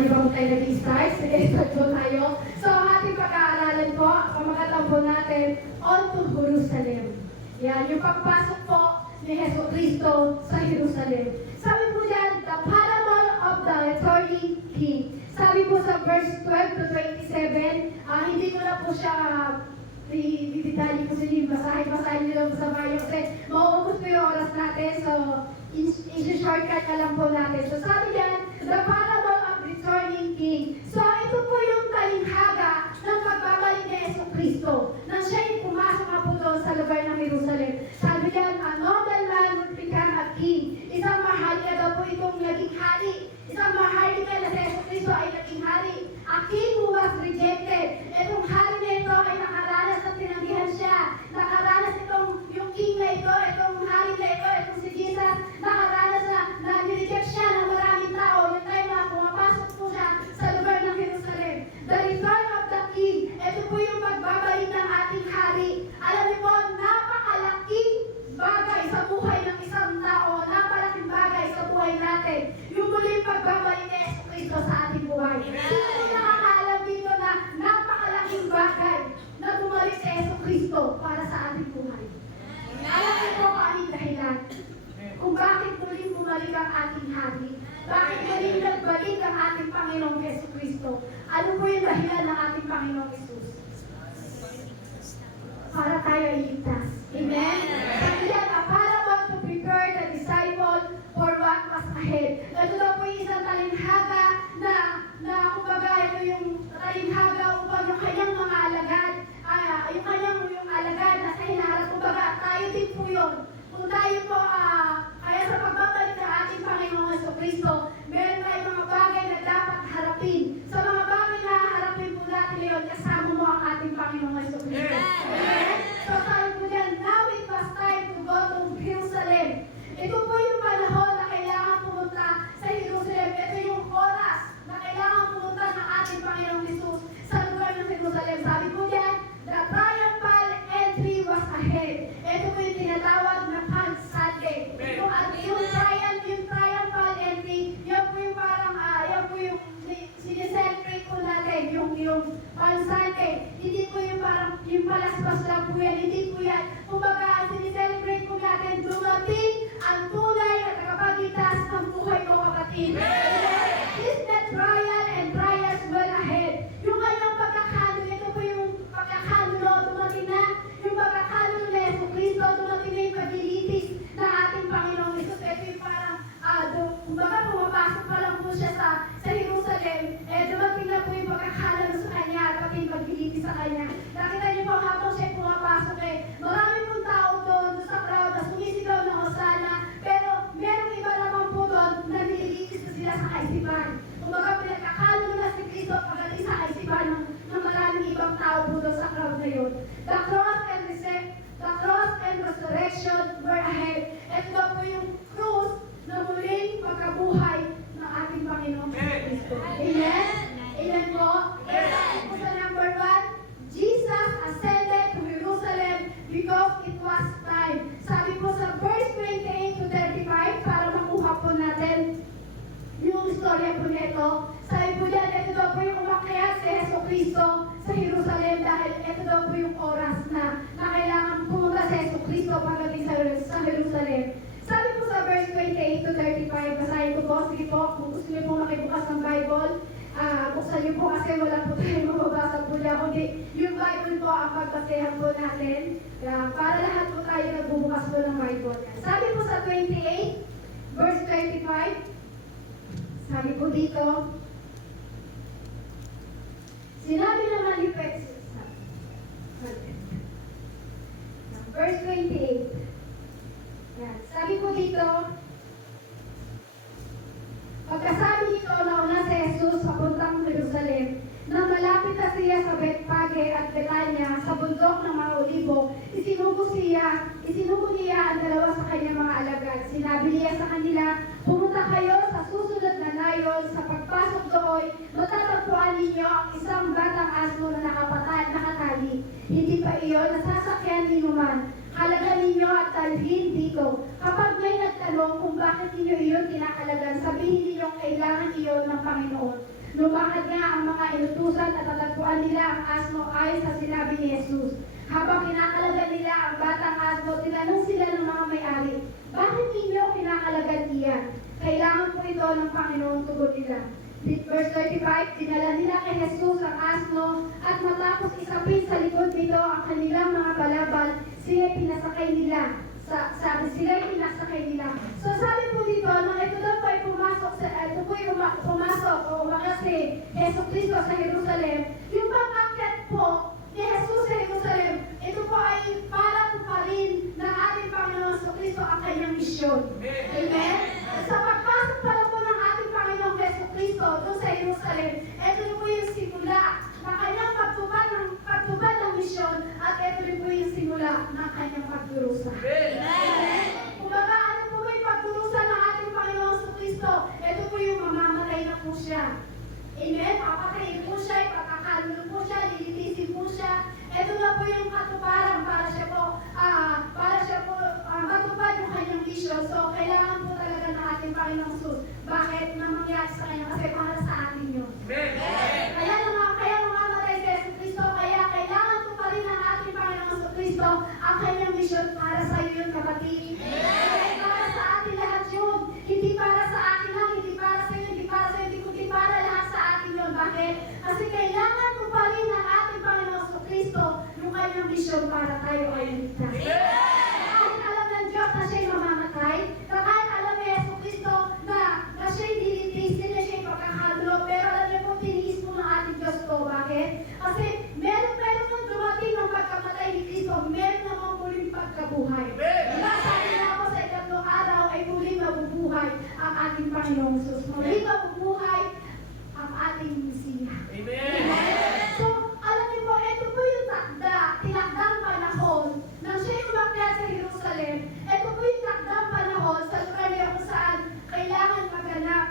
Di ba po tayo nag-start? Sige, start po tayo. So, ang ating pag-aaralan po, pamagatang po natin, On to Jerusalem. Yan, yung pagpasok po ni Heso Kristo sa Jerusalem. Sabi po dyan, the parable of the returning king. Sabi po sa verse 12 to 27, hindi ko na po siya i-detalye ko sa inyo, basahin nyo lang po sa bayo kasi mauubos po yung oras natin, so i-shortcut ka lang po natin. So sabi yan, the parable of returning king. So ito po yung talinghaga ng pagbabalik ni Yesu Kristo nang siya'y pumasok na po doon sa lugar ng Jerusalem. Sabi yan, a noble man would become a king. Isang mahalika daw po itong naging hari. Isang mahalika na si Yesu Kristo ay naging hari. A king who was rejected. Itong hari na ito ay nakaranas at tinanggihan siya. Nakaranas yung king na ito, itong hari na ito, itong si Jesus, nakaranas na nireject siya ng maraming tao. Yung time na pumapasok po siya sa lugar ng Jerusalem. The return of the king. Ito po yung pagbabalik ng ating hari. Alam niyo po, napakalaking bagay sa buhay ng isang tao, napakalaking bagay sa buhay natin. Yung muling pagbabalik ni Yesu Kristo sa ating buhay. Sino nakakaalam dito na napakalaking bagay na bumalik si Yesu Kristo para sa ating buhay? Alam niyo po kung anong dahilan? Kung bakit muling bumalik ang ating hari? Bakit muling nagbalik ang ating Panginoong Yesu Kristo? Ano po yung dahilan ng ating Panginoong Jesus? Para tayo iligtas. Amen? Sabi yan, a parable to prepare the disciple for what was ahead. Ito daw po yung isang talinghaga na kumbaga ito yung talinghaga upang yung kanyang mga alagad, yung alagad na sa hinaharap, kumbaga tayo din po yun. Kung tayo po, kaya sa pagbabalik ng ating Panginoong Jesucristo, meron tayong mga bagay na dapat harapin. Sa mga bagay na harapin po natin ngayon, kasama mo ang ating Panginoong Jesucristo. Amen? So sabi po dyan, now it was time to go to Jerusalem. Ito po yung panahon na kailangan pumunta sa Jerusalem. Ito yung oras na kailangan pumunta ng ating Panginoong Jesus sa lugar ng Jerusalem. Sabi po dyan, the triumphal entry was ahead. Ito po yung tinatawag na Palm Sunday. Yung triumphal entry, yan po yung parang, yan po yung sineselebrate po natin, yung Palm Sunday. Hindi po yung parang, yung palaspas lang po yan. Hindi po yan. Kumbaga, ang sineselebrate po natin, dumating ang tunay na tagapagligtas ng buhay ko, kapatid. Is the trial and trials well ahead. Yung kanyang pagkakalo, ito po yung pagkakalo, dumating na. Yung pagkakalo ni Yesu Cristo, dumating na yung paglilitis na ating Panginoong Jesus. Ito yung parang, kumbaga pumapasok pa lang po siya sa Jerusalem, dumating na po yung pagkakalo sa kanya at pati yung paglilitis sa kanya. Nakita niyo po habang siya pumapasok marami pong tao doon sa crowd na sumisigaw ng Hosana, pero merong iba naman po doon na nililitis na sila sa kaisipan. Kumbaga pinagkakalo na si Cristo pagaling sa kaisipan ng maraming ibang tao po doon sa crowd na yun. The cross and resurrection were ahead. Ito po yung cross na muling pagkabuhay ng ating Panginoong Kristo. Amen? Amen po? Amen. Po sa number 1, Jesus ascended to Jerusalem because it was time. Sabi po sa verse 28 to 35, para makuha po natin yung istorya po nito. Sabi po dyan, ito daw po yung umakyat si Yesu Cristo sa Jerusalem dahil ito daw po yung oras na kailangan pumunta si Yesu Cristo pagdating sa Jerusalem. Sabi po sa verse 28 to 35, basahin ko po. Sige po, kung gusto niyo po makibukas ng Bible, buksan niyo po kasi wala po tayo mababasa po niya. Kundi yung Bible po ang pagbasehan po natin para lahat po tayo nagbubukas po ng Bible. Sabi po sa 28, verse 25, sabi po dito, sinabi naman ni Petros, verse 28, yan. Sabi po dito, pagkasabi nito nauna si Jesus papuntang Jerusalem, nang malapit na siya sa Betpage at Betania sa bundok ng mga Olibo, isinugo niya ang dalawa sa kanyang mga alagad. Sinabi niya sa kanila, pumunta kayo sa susunod na nayon, sa pagpasok doon, matatagpuan ninyo ang isang batang aso na nakatali. Hindi pa iyon nasasakyan ninyo man. Halagan ninyo at dalhin dito. Kapag may nagtanong kung bakit ninyo iyon kinakalagan, sabihin ninyo kailangan iyon ng Panginoon. Lumakad nga ang mga inutusan at tatagpuan nila ang asno ayon sa sinabi ni Jesus. Habang kinakalagan nila ang batang asno, tinanong sila ng mga may-ari, bakit ninyo kinakalagan iyan? Kailangan po ito ng Panginoon, tugon nila. Verse 35, dinala nila kay Jesus ang asno at matapos isapin sa likod nito ang kanilang mga balabal, sila'y pinasakay nila. Sila'y pinasakay nila. So sabi po dito, nung ito daw po ay pumasok, o umakyat si Yesu Cristo sa Jerusalem, yung pag-akyat po ni Jesus sa Jerusalem, ito po ay para po pa rin ng ating Panginoon Yesu Cristo ang kanyang misyon. Amen? Sa pagpasok pa lang po ng ating Panginoon Yesu Cristo doon sa Jerusalem, ito po yung simula ng kanyang pagtubad ng misyon at ito rin po yung simula ng kanyang pagdurusa. Amen? Kumbaga, ano po yung pagdurusa ng ating Panginoon Yesu Cristo? Ito po yung mamamatay na po siya. Amen? Papatayin po siya, ipagkakalulong po siya, lilitisin po siya. Ito na po yung katuparan para siya po matupad yung kanyang vision. So, kailangan po talaga ng ating Panginoong Jesus. Bakit? Na mangyari sa kanya kasi para sa atin yun. Kaya mamamatay si Yesu Cristo, kaya kailangan po pa rin ng ating Panginoong Yesu Cristo ang kanyang vision para sa iyo yun, kapatid. Para sa atin lahat yun. Hindi para sa akin lang, hindi para sa iyo, hindi para sa iyo, kundi para lahat sa atin yun. Bakit? Kasi kailangan po pa rin ng ating Panginoong Yesu Cristo yung kanyang vision para tayo ay ligtas. Kahit alam ng Diyos na siya'y mamamatay, kahit alam ni Yesu Cristo na siya'y dilitisin, na siya'y pagkakalulo, pero alam niyo po, tiniis po ng ating Diyos to. Bakit? Kasi meron nang dumating ng pagkamatay ni Cristo, meron namang muling pagkabuhay. Diba sabi na po sa ikatlong araw ay muling mabubuhay ang ating Panginoong Jesus. Muling mabubuhay ang ating Mesiya. So, alam niyo po, ito po yung tinakdang panahon nang siya'y umakyat sa Jerusalem. Ito po yung tinakdang panahon sa lugar niya kung saan kailangan maganap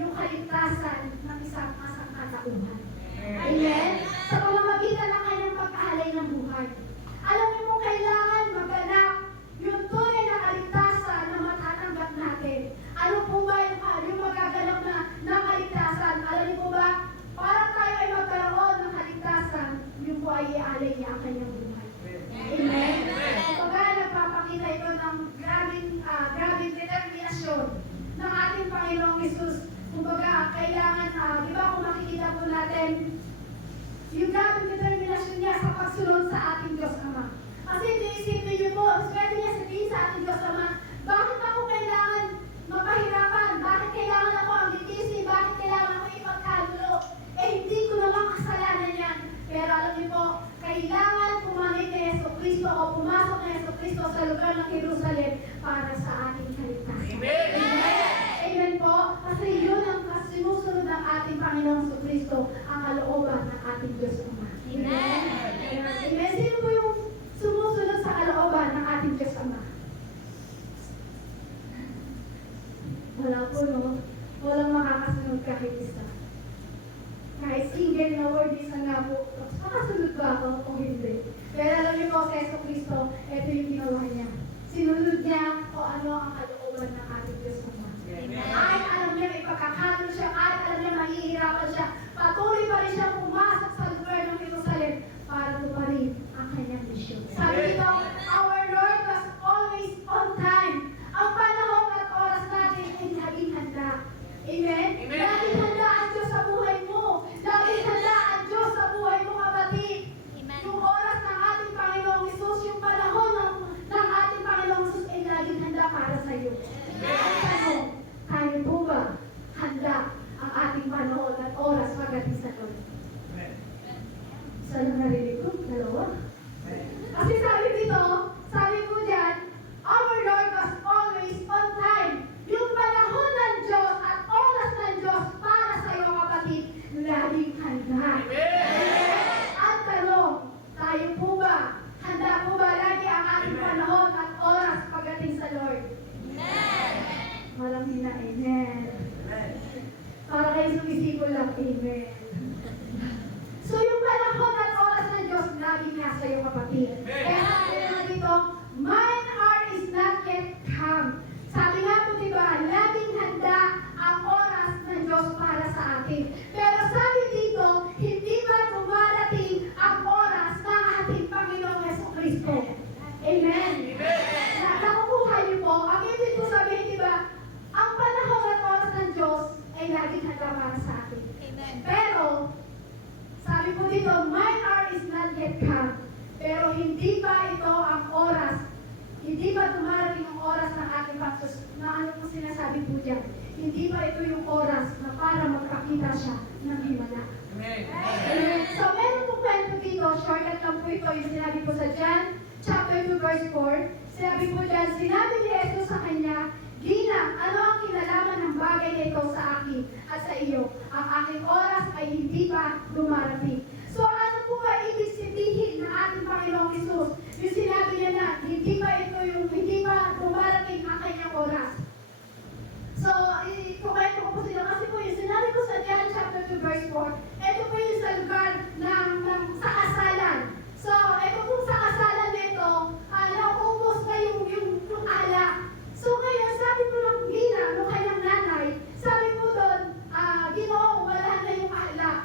yung kaligtasan ng isang kasangkatauhan. Amen? Sa pamamagitan ng kanyang pagkahalay ng buhay. Alam niyo po, kailangan maganap yung tunay na kaligtasan na matatanggap natin. Ano po ba yung magaganap na kaligtasan? Alam niyo po ba, para tayo ay magkaroon ng kaligtasan, yun po ay ialay niya ang kanyang buhay. Amen? Pagka nagpapakita ito ng grabing determinasyon ng ating Panginoong Jesus. Kumbaga, kailangan, di ba kung makikita po natin, yung grabing determinasyon niya sa pagsunod sa ating Diyos Ama. Kasi iisipin niyo po, pwede niya sabihin sa ating Diyos Ama, bakit ako kailangan mapahirapan? Bakit kailangan ako ang litisin? Bakit kailangan ako ipagkagulo? Hindi ko naman kasalanan yan. Pero alam niyo po, kailangan pumanit ni Yesu Cristo o pumasok ni Yesu Cristo sa lugar ng Jerusalem para sa ating kaligtasan. Amen! Amen po. Kasi yun ang sinusunod ng ating Panginoong Yesu Cristo, ang kalooban ng ating Diyos Ama. Amen? Amen. Sino po yung sumusunod sa kalooban ng ating Diyos Ama? Wala po, no? Walang makakasunod kahit isa. Kahit single na word, isa nga po, makasunod ba ako o hindi? Pero alam niyo po, sa Yesu Cristo, ito yung ginawa niya. Sinunod niya o ano ang kalooban ng ating Diyos Ama. Kahit alam niya may pagkakalo siya, kahit alam niya mahihirapan siya, patuloy pa rin siya pumasok sa lugar ng Jerusalem para tuparin ang kanyang misyon. Sabi dito, our Lord was always on time. Ang panahon at oras natin ay laging handa. Amen? Laging handa ang Diyos sa buhay mo. Laging handa ang Diyos sa buhay mo, kapatid. Yung oras ng ating Panginoong Jesus, yung panahon ng ating Panginoong Jesus ay laging handa para sa iyo. Ang tanong, tayo po ba handa ang ating panahon at oras pagdating sa Lord? Isa lang narinig ko, dalawa. Kasi sabi po dyan, our Lord was always on time. Yung panahon ng Diyos at oras ng Diyos para sa iyo, kapatid, laging handa. At tanong, tayo po ba? Handa po ba lagi ang ating panahon at oras pagdating sa Lord? Walang hina, amen. Para kayo sumisipol lang, amen. So yung panahon at oras ng Diyos, laging nasa iyo, kapatid. Kaya sabi na dito, mine heart is not yet come. Sabi nga po, diba, laging handa ang oras ng Diyos para sa atin. Pero para sa atin. Amen. Pero, sabi po dito, mine hour is not yet come. Pero hindi pa ito ang oras. Hindi pa dumarating ang oras ng ating pagsus. Na ano po sinasabi po dyan? Hindi pa ito yung oras na para magpakita siya ng himala. Amen. Amen. So, meron po kwento dito. Shortcut lang po ito. Yung sinabi po sa John, chapter 2, verse 4. Sinabi po dyan, sinabi ni Jesus sa kanya, Ginang, ano ang kinalaman ng bagay na ito sa akin at sa iyo? Ang aking oras ay hindi pa dumarating. So, ano po ba ibig sabihin ng ating Panginoong Isus? Yung sinabi niya na, hindi pa dumarating ang kanyang oras. So, i-comment ko po sila kasi po yung sinabi ko sa John chapter 2 verse 4, ito po yung sa lugar sa kasalan. So, ito po sa kasalan nito, naubos na yung alak. So, ngayon, sabi po ng Gina, ng kanyang nanay, sabi po doon, Ginoo, wala na yung alak.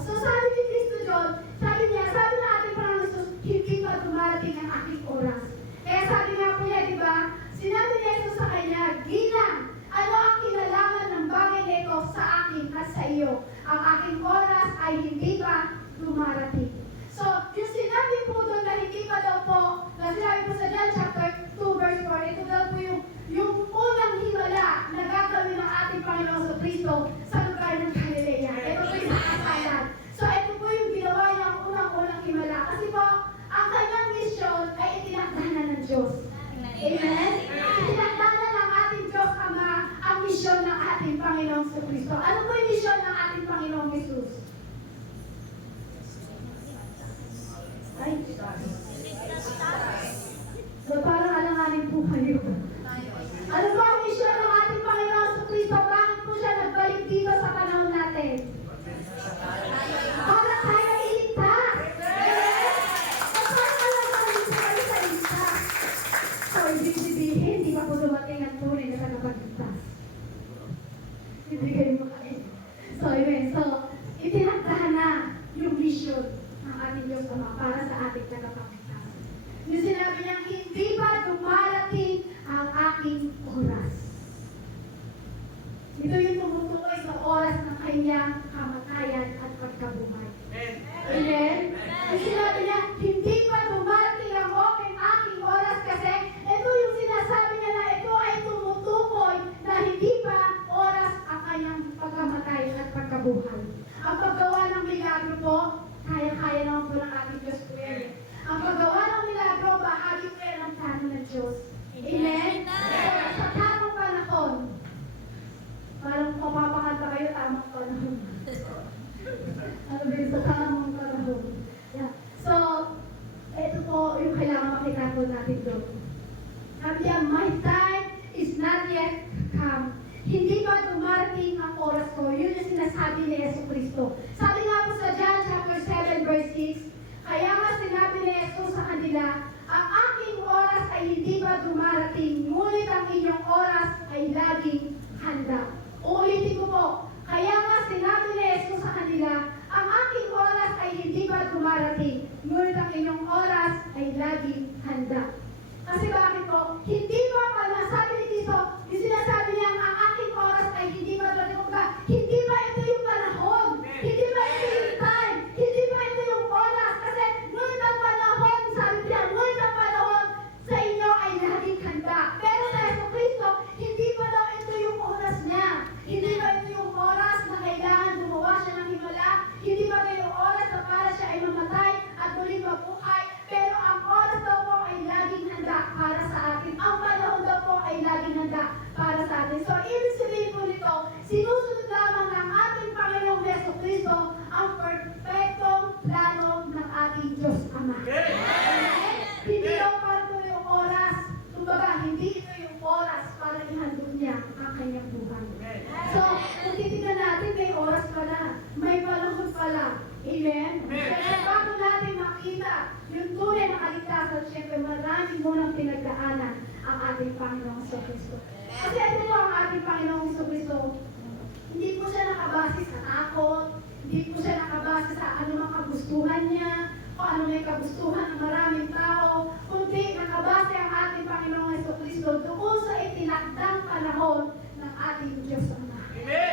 So, sabi ni Kristo doon, sabi na ating Panginoon Jesus, hindi pa dumarating ang aking oras. Kaya sabi nga po niya, di ba, sinabi ni Jesus sa kanya, Ginang, ano ang kinalaman ng bagay na ito sa akin at sa iyo? Ang aking oras ay hindi pa dumarating. So, yung sinabi po doon na hindi pa daw po, na sinabi po sa John chapter 2 verse 4, ito daw po yung unang himala na gagawin ng ating Panginoon sa Kristo sa lugar ng Galilea. Ito po yung kasalan. So, ito po yung ginawa niya ang unang-unang himala. Kasi po, ang kanyang mission ay itinakdahan ng Diyos. Amen? Itinakdahan ng ating Diyos Ama ang mission ng ating Panginoong sa Kristo. Ano po yung mission ng ating Panginoong Jesus? Ay, so parang alanganin po kayo. Ano po ang mission ng ating Panginoon sa Kristo? Bakit po siya nagbalik dito sa panahon natin? Para tayo iligtas. Para tayo sa iligtas. So, ibig sabihin, hindi pa po dumating ang tunay na tagapagligtas. Hindi kayo makain. So, amen. So, itinakdahan na yung mission ng ating Diyos Ama para sa ating tagapagligtas. Yung sinabi niya, hindi pa dumarating ang aking oras. Ito yung tumutukoy sa oras ng kanyang kamatayan at pagkabuhay. Amen? Yung sinabi niya, hindi pa dumarating ang aking oras kasi ito yung sinasabi niya na ito ay tumutukoy na hindi pa oras ang kanyang pagkamatay at pagkabuhay. Ang paggawa ng milagro po, kaya-kaya naman po ng ating Diyos po yan. Ang paggawa ng milagro, bahagi po yan ang plano ng Diyos. Amen? Sa tamang panahon, parang mapapakanta kayo tamang panahon. Ano ba yun? Sa tamang panahon. Yeah. So, ito po yung kailangan makita po natin doon. Sabi niya, my time is not yet come. Hindi pa dumarating ang oras ko. Yun yung sinasabi ni Yesu Cristo. Sabi nga po sa John chapter 7 verse 6, kaya nga sinabi ni Jesus sa kanila, ang aking oras ay hindi pa dumarating, ngunit ang inyong oras ay laging handa. Uulitin ko po, kaya nga sinabi ni Jesus sa kanila, ang aking oras ay hindi pa dumarating, ngunit ang inyong oras ay laging handa. Kasi bakit po? Hindi pa pala, sabi ni Cristo, yung sinasabi niya, ang aking oras ay hindi pa dumarating. Hindi pa ito yung panahon. Hindi pa ito yung time. Hindi pa ito yung oras. Kasi ngunit ang panahon, sabi niya, ngunit ang panahon sa inyo ay laging handa. Pero sa Yesu Cristo, hindi pa daw ito yung oras niya. Hindi pa ito yung oras na kailangan gumawa siya ng himala. Hindi pa ito yung oras na para siya ay mamatay at muling mabuhay. Pero ang oras daw po ay laging handa para sa atin. Ang panahon daw po ay laging handa para sa atin. So, ibig sabihin po nito, sinusunod lamang ng ating Panginoong Yesu Cristo ang perfectong plano ng ating Diyos Ama. Hindi daw para ito yung oras. Kumbaga, hindi ito yung oras para ihandog niya ang kanyang buhay. So, kung titignan natin, may oras pala. May panahon pala. Amen? Kaya bago natin makita yung tunay na kaligtasan, syempre maraming munang pinagdaanan ang ating Panginoong Kristo. Kasi ano po ang ating Panginoong Kristo? Hindi po siya nakabase sa takot, hindi po siya nakabase sa anumang kagustuhan niya, o ano may kagustuhan ng maraming tao, kundi nakabase ang ating Panginoong Kristo doon sa itinakdang panahon ng ating Diyos Ama. Amen?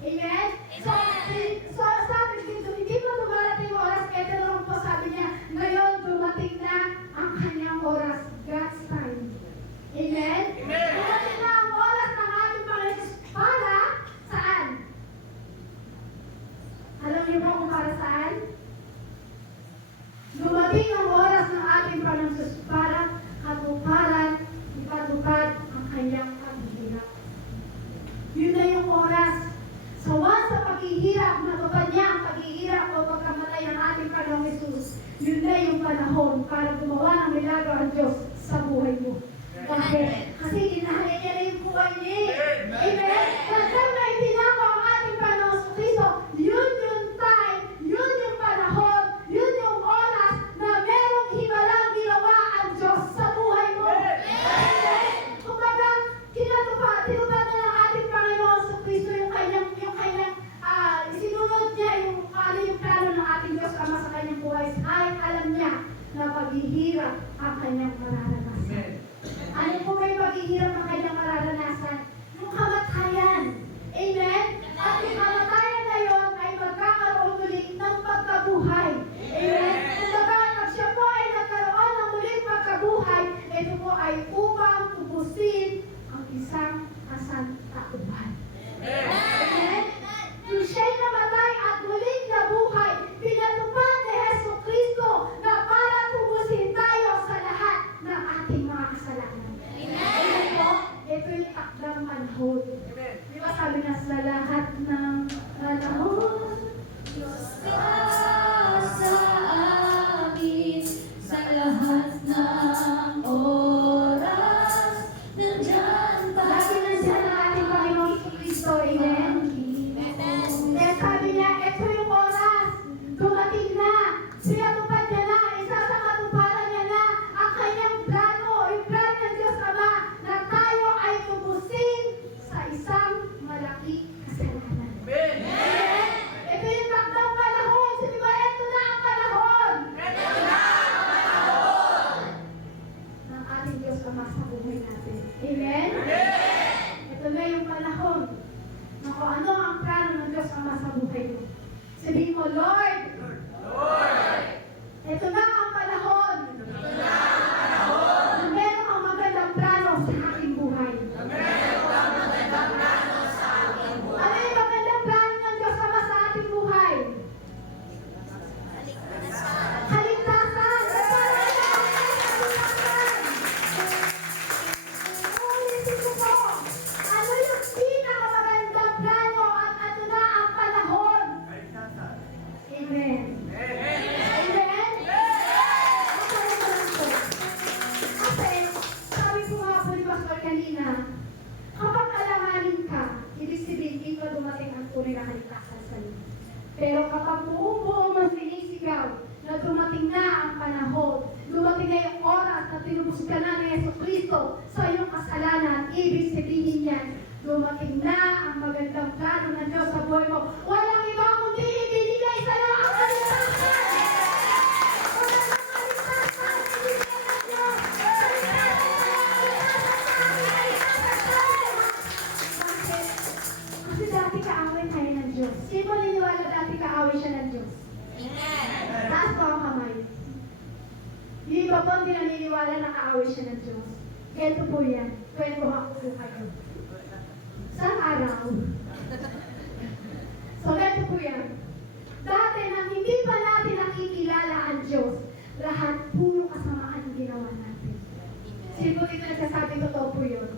Amen? So sabi dito, hindi pa dumarating yung oras, kaya naman po sabi niya, ngayon dumating na ang kanyang oras, God's time. Amen? Dumating na ang oras ng ating Panginoon Jesus para saan? Alam niyo ba kung para saan? Dumating ang oras ng ating Panginoon Jesus para katuparan, ipatupad ang kanyang paghihirap. Yun na yung oras. Sawa sa paghihirap, natupad niya ang paghihirap o pagkamatay ng ating Panginoong Jesus. Yun na yung panahon para gumawa ng milagro ang Diyos sa buhay mo. Bakit? Kasi inahalin niya na yung buhay niya. Amen? Hanggang na itinako ang ating Panginoong Kristo, yun yung time, yun yung panahon, yun yung oras na merong himalang ginawa ang Diyos sa buhay mo. Amen? Kumbaga, tinupad na ng ating Panginoon Kristo yung kanyang isinunod niya yung plano ng ating Diyos Ama sa kanyang buhay. Ay, alam niya na paghihirap ang kanyang mararanasan. Ano po ba yung paghihirap ang kanyang mararanasan? Yung kamatayan. Amen? At yung kamatayan na yun ay magkakaroon ulit ng pagkabuhay. Amen? Kumbaga, pag siya po ay nagkaroon ng muling pagkabuhay, ito po ay upang tubusin ang isang kasantauhan. Amen? Yung siya'y namatay at muling nabuhay, pinatupad ni Hesus Kristo na para tubusin tayo sa lahat ng ating mga kasalanan. Amen po? Ito yung takdang manhod. Di ba sabi na sa lahat ng panahon, Diyos ka sa amin, sa lahat ng oras, nandyan pa. lagi nandiyan ang ating Panginoong Kristo. Amen? Kaya sabi niya, ito yung oras, dumating na, sinatupad niya na, isa sa katuparan niya na, ang kanyang plano, yung plano ng Diyos Ama, na tayo ay tubusin sa isang malaki kasalanan. Amen? Ito yung takdang panahon, sabi ba, ito na ang panahon. Ng ating Diyos Ama sa buhay natin. Amen? Ito na yung panahon na kung ano ang plano ng Diyos Ama sa buhay mo. Sabihin mo, Lord, ito na ang panahon. Na meron kang magandang plano sa aking buhay. Ano yung magandang plano ng Diyos Ama sa ating buhay? Kaligtasan. Ulitin ko po. Ano yung pinakamagandang plano at ano na ang panahon? Amen. Amen? Masaya ko lang po. Kasi, sabi ko nga po ni Pastor kanina, kapag alanganin ka, ibig sabihin dito dumating ang tunay na kaligtasan sa iyo. Pero kapag buong ang sinisigaw na dumating na ang panahon, dumating na yung oras na tinubos ka na ni Yesu Kristo sa iyong kasalanan, ibig sabihin yan, dumating na ang magandang plano ng Diyos sa buhay mo. Walang iba kundi ibinigay sa iyo ang kaligtasan! Walang kaligtasan! Ibinigay ng Diyos! Bakit? Kasi dati kaaway tayo ng Diyos. Sino niniwala dati kaaway siya ng Diyos? Taas ko ang kamay. Yung iba po hindi naniniwala na kaaway siya ng Diyos. Ito po yan. Kwentuhan ko po kayo. Isang araw. So, ito po yan. Dati nang hindi pa natin nakikilala ang Diyos, lahat puro kasamaan ang ginawa natin. Sino dito nagsasabi totoo po yun?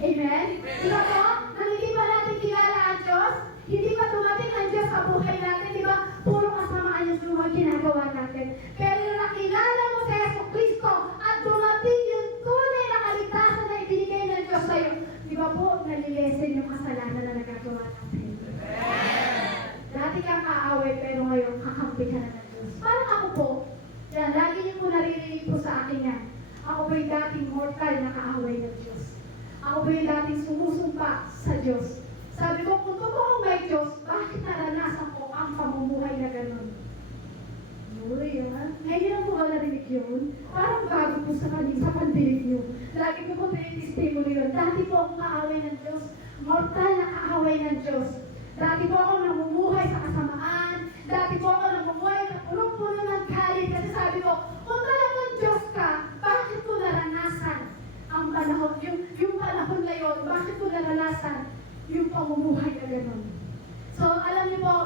Amen? Diba po? Nang hindi pa natin kilala ang Diyos, hindi pa dumating ang Diyos sa buhay natin, di ba? Puro kasamaan yung mga ginagawa natin. Pero nung nakilala mo sa Yesu Kristo at dumating yung tunay na kaligtasan na ibinigay ng Diyos sa iyo, di ba po, nalilesen yung kasalanan na nagagawa natin. Dati kang kaaway, pero ngayon kakampi ka na ng Diyos. Parang ako po, yan, lagi niyo po naririnig po sa akin yan. Ako po yung dating mortal na kaaway ng Diyos. Ako po yung dating sumusumpa sa Diyos. Sabi ko, kung totoong may Diyos, bakit naranasan ko ang pamumuhay na gano'n? Uy, ngayon lang po ba narinig yun? Parang bago po sa pandinig yun. Lagi ko po pinitestimony yun. Dati po akong kaaway ng Diyos. Mortal na kaaway ng Diyos. Dati po ako namumuhay sa kasamaan. Dati po ako namumuhay na punong-puno ng galit. Kasi sabi ko, kung talagang Diyos ka, bakit ko naranasan ang panahon, yung panahon na yun, bakit ko naranasan yung pamumuhay na gano'n? So, alam niyo po,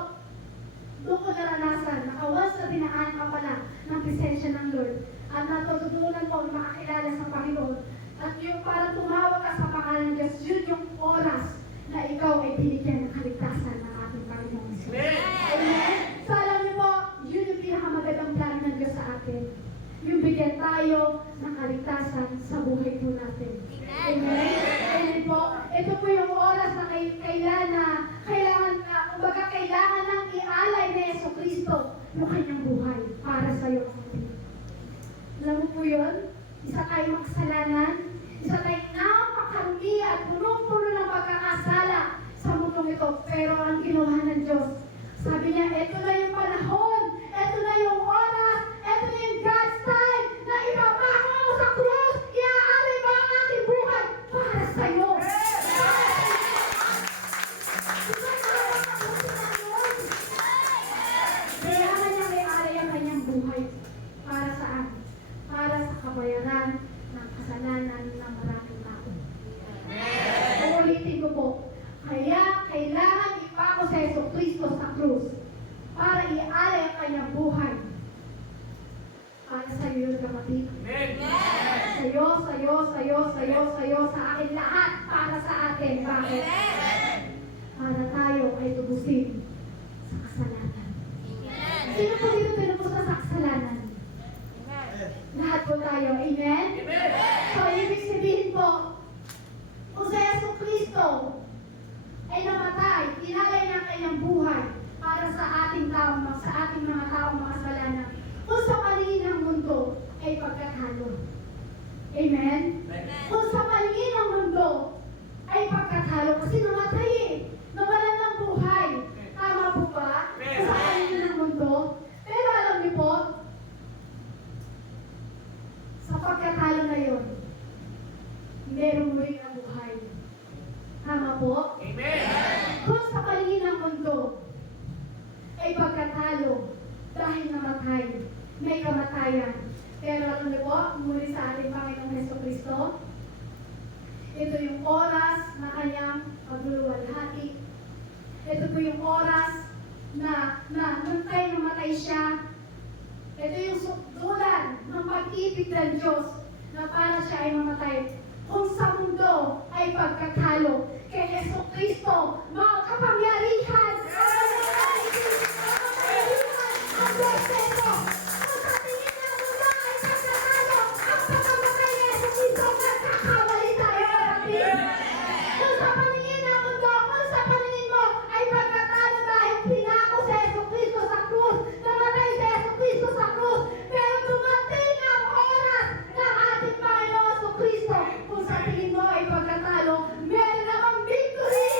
doon ko naranasan, once na dinaan ka pala ng presensya ng Lord, at natutunan ko makakilala sa Panginoon, at yung parang tumawag ka sa pangalan ng Diyos, yun yung oras na ikaw ay binigyan ng kaligtasan ng ating Panginoon. Amen? So, alam niyo po, yun yung pinakamagandang plano ng Diyos sa atin. Yung bigyan tayo ng kaligtasan sa buhay po natin. Amen? Amen po. Ito po yung oras na kailangan nang ialay na Yeso Kristo yung kanyang buhay para sa iyo. Alam mo po yun? Isa tayong makasalanan, isa tayong napakarumi at punong-puno ng pagkakasala sa mundong ito. Pero ang ginawa ng Diyos, sabi niya, ito na yung panahon, ito na yung oras, ito na yung God's time na ipapako ako sa krus, iaalay ba ang aking buhay para sa iyo. Kailangan niya iaalay ang kanyang buhay para saan? Para sa kabayaran ng kasalanan ng maraming tao. Uulitin ko po, kaya kailangan ipako sa Yeso Kristo sa krus para ialay ang kanyang buhay para sa iyo, kapatid. Sa'yo, sa akin lahat para sa atin. Bakit? Para tayo ay tubusin sa kasalanan. Sino po dito tinubos na sa kasalanan? Lahat po tayo. Amen? So, ibig sabihin po, kung sa Yeso Kristo ay namatay, inalay niya ang kanyang buhay para sa ating mga taong makasalanan. Kung sa paningin ng mundo ay pagkatalo. Amen? Kung sa paningin ng mundo ay pagkatalo kasi namatay nawalan ng buhay. Tama po ba? Kung sa paningin ng mundo. Pero alam niyo po, sa pagkatalo na yun, meron muli ang buhay. Tama po? Amen. Kung sa paningin ng mundo ay pagkatalo dahil namatay, may kamatayan. Pero alam niyo po, muli sa ating Panginoong Heso Kristo, ito yung oras na kanyang pagluluwalhati. Ito po yung oras na namatay siya. Ito yung sukdulan ng pag-ibig ng Diyos na para siya ay mamatay. Kung sa mundo ay pagkatalo, kay Heso Kristo, mga kapangyarihan, ang beseto. Kung sa tingin ng mundo ay pagkatalo, ang pagkamatay ni Heso Kristo, nagkakamali tayo, kapatid. Kung sa paningin ng mundo, kung sa paningin mo ay pagkatalo dahil pinako sa Heso Kristo sa krus, namatay sa Heso Kristo sa krus, pero dumating ang oras ng ating Panginoon Heso Kristo. Kung sa tingin mo ay pagkatalo, meron namang victory!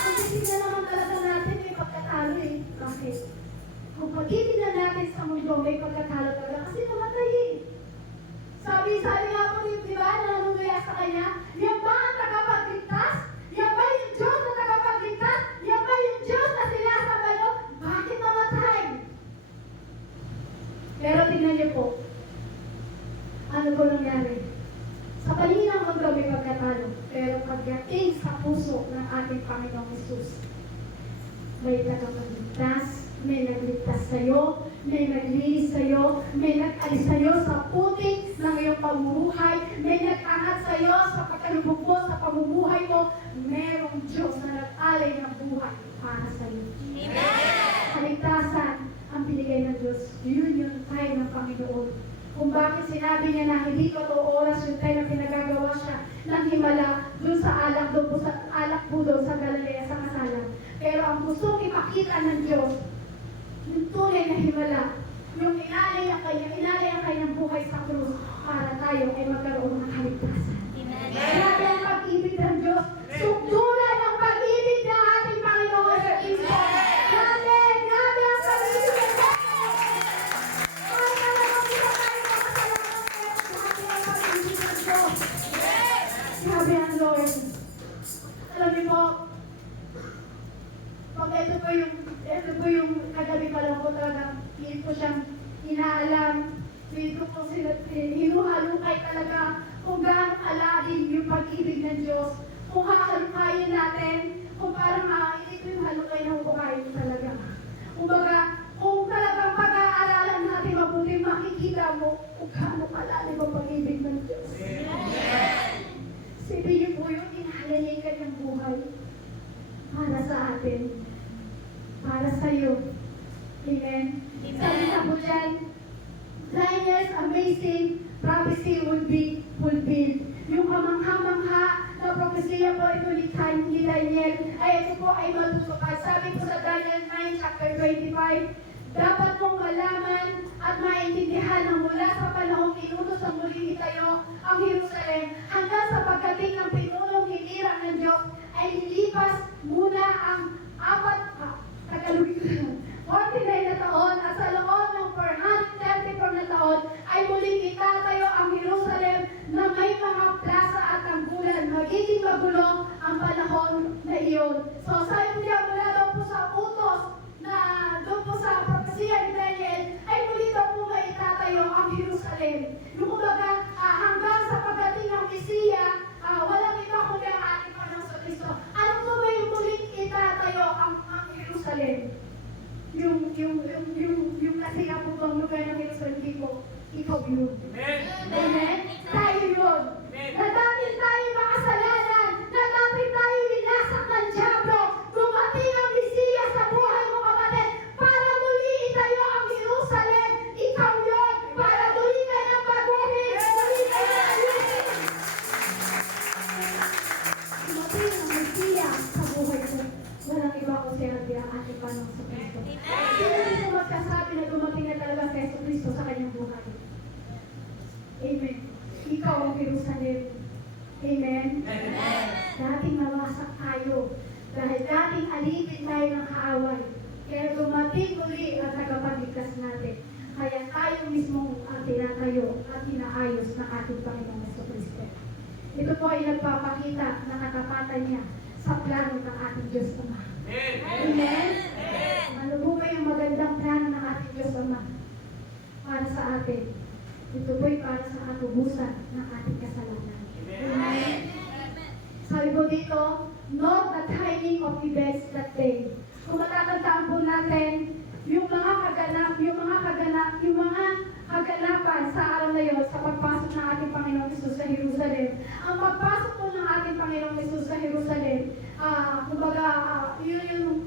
Ang titignan naman talaga natin may pagkatalo Bakit? Kung pag-titignan natin sa mundo, may pagkatalo talaga kasi namatay Sabi nga po di ba, na nanunuya sa kanya, yan ba ang tagapagligtas? Yan ba yung Diyos na tagapagligtas? Yan ba yung Diyos na sinasamba nyo? Bakit namatay? Pero tingnan niyo po, ano po nangyari? Sa paningin ng mundo may pagkatalo, pero pagdating sa puso ng ating Panginoong Hesus, may tagapagligtas, may nagligtas sa'yo, may naglinis sa'yo, may nag-alis sa'yo sa putik ng iyong pamumuhay, may nag-angat sa'yo sa pagkalubog mo, sa pamumuhay mo, merong Diyos na nag-alay ng buhay para sa'yo. Kaligtasan ang binigay ng Diyos. Yun yung tayo ng Panginoon. Kung bakit sinabi niya na hindi ko to oras yung tayo na pinagagawa siya ng himala doon sa alak, doon po sa alak po doon sa Galilea sa kasalan. Pero ang gustong ipakita ng Diyos, yung tunay na himala, yung inalay ang kanyang buhay sa krus para tayo ay magkaroon ng kaligtasan. Grabe ang pag-ibig ng Diyos. Sukdulan ang pag-ibig ng ating Panginoon sa Kristo. Grabe ang pag-ibig ng Diyos. Ay, talagang kita tayo sila, hinuhalukay talaga kung gaano alalim yung pag-ibig ng Diyos. Kung hahalukayin natin, kung parang ito yung halukay na hukukayin talaga. Kumbaga, kung talagang pag-aaralan natin mabuti, makikita mo kung gaano kalalim ang pag-ibig ng Diyos. Sabi niyo po yung inalay niya yung kanyang buhay para sa atin, para sa iyo. Amen? Sabi na po dyan, 9 years amazing prophecy will be fulfilled. Yung kamangha-mangha na propesya po ito ni Daniel, ay ito po ay matutupad. Sabi po sa Daniel 9 chapter 25, dapat mong malaman at maintindihan na mula sa panahong inutos ang muling itayo ang Jerusalem hanggang sa pagdating ng pinulong hinirang ng Diyos ay lilipas muna ang 49 na taon at sa loob ng 434 na taon ay muling itatayo ang Jerusalem na may mga plaza at tanggulan. Magiging magulo ang panahon na iyon. So sabi po niya mula daw po sa utos na doon po sa propesya ni Daniel ay muli daw po maitatayo ang Jerusalem. Yung kumbaga hanggang sa pagdating ng Mesiya, walang iba kundi ang ating Panginoon sa Kristo. Ano po ba yung muling itatayo ang Jerusalem? Yung kasi nga po bang lugar ng Jerusalem, ikaw yun. Amen? Tayo yun. Na dahil tayo makasalanan, na dahil tayo winasak ng Diablo, dumating ang Mesiya sa buhay mo, kapatid, para muli itayo ang Jerusalem. Ikaw yun. Para muli ka ng baguhin. Muli ka ng alisin. Dumating ang Mesiya sa buhay mo. Walang iba ko siya ang ating Panginoon sa Kristo. Sino dito magkasabi na dumating na talaga sa Yesu Kristo sa kanyang buhay? Amen. Ikaw ang Jerusalem. Amen? Amen. Dating nawasak tayo. Dahil dating alipin tayo ng kaaway. Kaya dumating muli ang tagapagligtas natin. Kaya tayo mismo ang tinatayo at inaayos ng ating Panginoong Yesu Kristo. Ito po ay nagpapakita ng katapatan niya sa plano ng ating Diyos Ama. Amen? Ano po ba yung magandang plano ng ating Diyos Ama para sa atin? Ito po ay para sa katubusan ng ating kasalanan. Amen? Sabi po dito, note the timing of events that day. Kung matatandaan po natin, yung mga kaganapan sa araw na yun, sa pagpasok ng ating Panginoong Hesus sa Jerusalem. Ang pagpasok po ng ating Panginoong Hesus sa Jerusalem, kumbaga,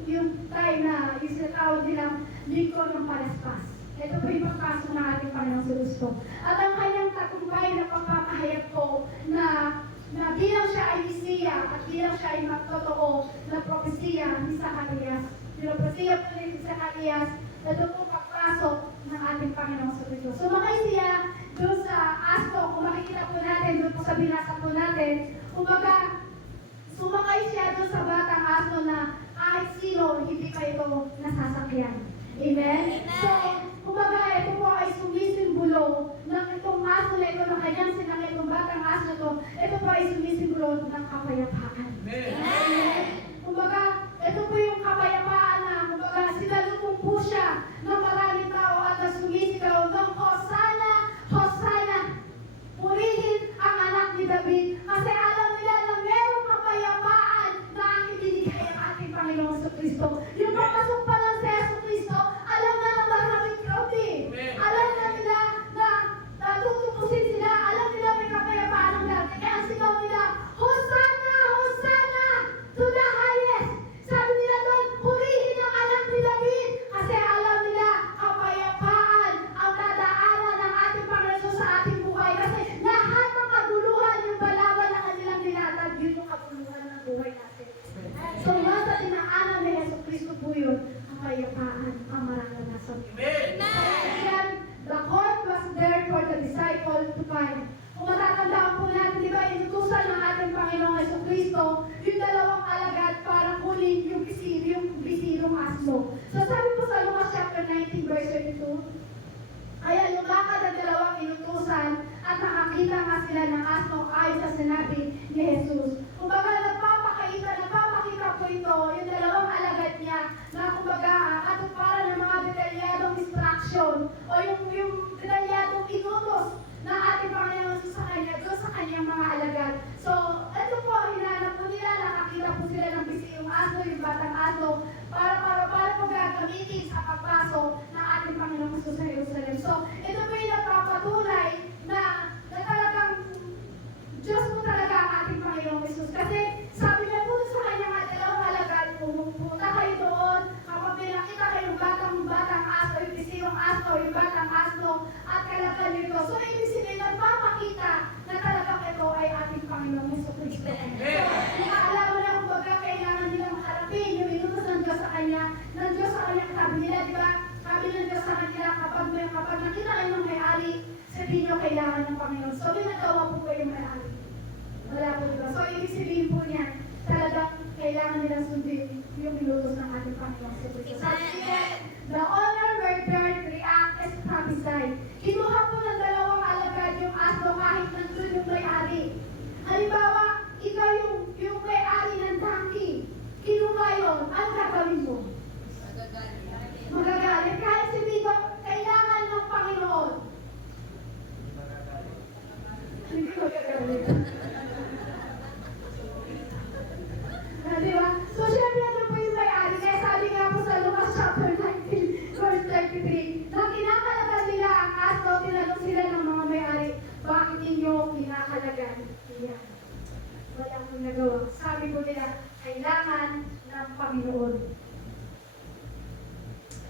yung time na isinatawag nilang lingkod ng palaspas. Ito po yung pagpasok ng ating Panginoong Hesus. At ang kanyang tagumpay na pagpapahayag po na bilang siya ay Mesiya at bilang siya ay magtotoo na propesiya ni Zacarias. Yung propesiya po ni Zacarias, ito po pagpasok ng ating Panginoong sa Kristo. Sumakay siya doon sa asto, kung makikita po natin, doon po sa binasa po natin, kumbaga, sumakay siya doon sa batang aso na kahit sino, hindi pa ito nasasakyan. Amen? So, kumbaga, ito po ay sumisimbolo ng itong aso na ito, ng kanyang sinakay, itong batang aso na ito, ito po ay sumisimbolo ng kapayapaan. Amen? Kumbaga, ito po yung kapayapaan na, kumbaga, sinalubong po siya ng maraming tao at sumisigaw ng Hosanna, Hosanna, purihin ang anak ni David. Kasi alam nila na merong kapayapaan na ang ibinigay ang ating Panginoon sa Kristo. Yung papasok pa lang sa Yesu Kristo, alam na ng maraming crowd eh. Alam na nila na natutupusin sila, alam nila may kapayapaan ang dati. Kaya ang sigaw nila, Hosanna, Hosanna to the highest. Sabi nila doon, purihin ang anak ni David. Kasi alam nila, kapayapaan ang dadaanan ng ating Panginoon sa ating buhay. Kasi lahat ng kaguluhan, yung balaban na kanilang nilatag, yun yung kaguluhan ng buhay natin. So, nasa tinaanan ni Yesu Kristo po yun, kapayapaan ang mararanasan. Amen! The court was there for the disciple to find. Kung matatandaan po natin, di ba, inutusan ng ating Panginoong Yesu Kristo yung dalawang alagad para kunin yung bisirong asno. So sabi po sa Lucas chapter 19 verse 22, kaya lumakad ang dalawang inutusan at nakakita nga sila ng asno ayon sa sinabi ni Jesus. Kumbaga nagpapakita po ito yung dalawang alagad niya na kumbaga at para ng mga detalyadong instruction o yung detalyadong inutos Panginoong Jesucristo. Naalala mo na kumbaga kailangan nilang harapin yung inutos ng Diyos sa kanya, ng Diyos sa kanya katabi nila, di ba? Sabi ng Diyos sa kanila, kapag nakita kayo ng may-ari, sabihin nyo kailangan ng Panginoon. So, may nagawa po kayo yung may-ari. Wala po, di ba? So, ibig sabihin po niyan, talagang kailangan nilang sundin yung inutos ng ating Panginoon Jesucristo. Sabi niya, the honor were there to react as prophesied. Kinuha po ng dalawang alagad yung aso kahit nandun yung may-ari. Halimbawa, ikaw yung may-ari ng donkey. Kinuha yun, ano gagawin mo? Magagalit. Kahit si Vito, kailangan ng Panginoon. Hindi ko magagalit. Diba? So, syempre, ano po yung may-ari? Kaya sabi nga po sa Lucas chapter 19, verse 33, nang kinakalagan nila ang aso, tinanong sila ng mga may-ari, bakit ninyo kinakalagan? Yan. Wala akong nagawa. Sabi ko nila, kailangan ng Panginoon.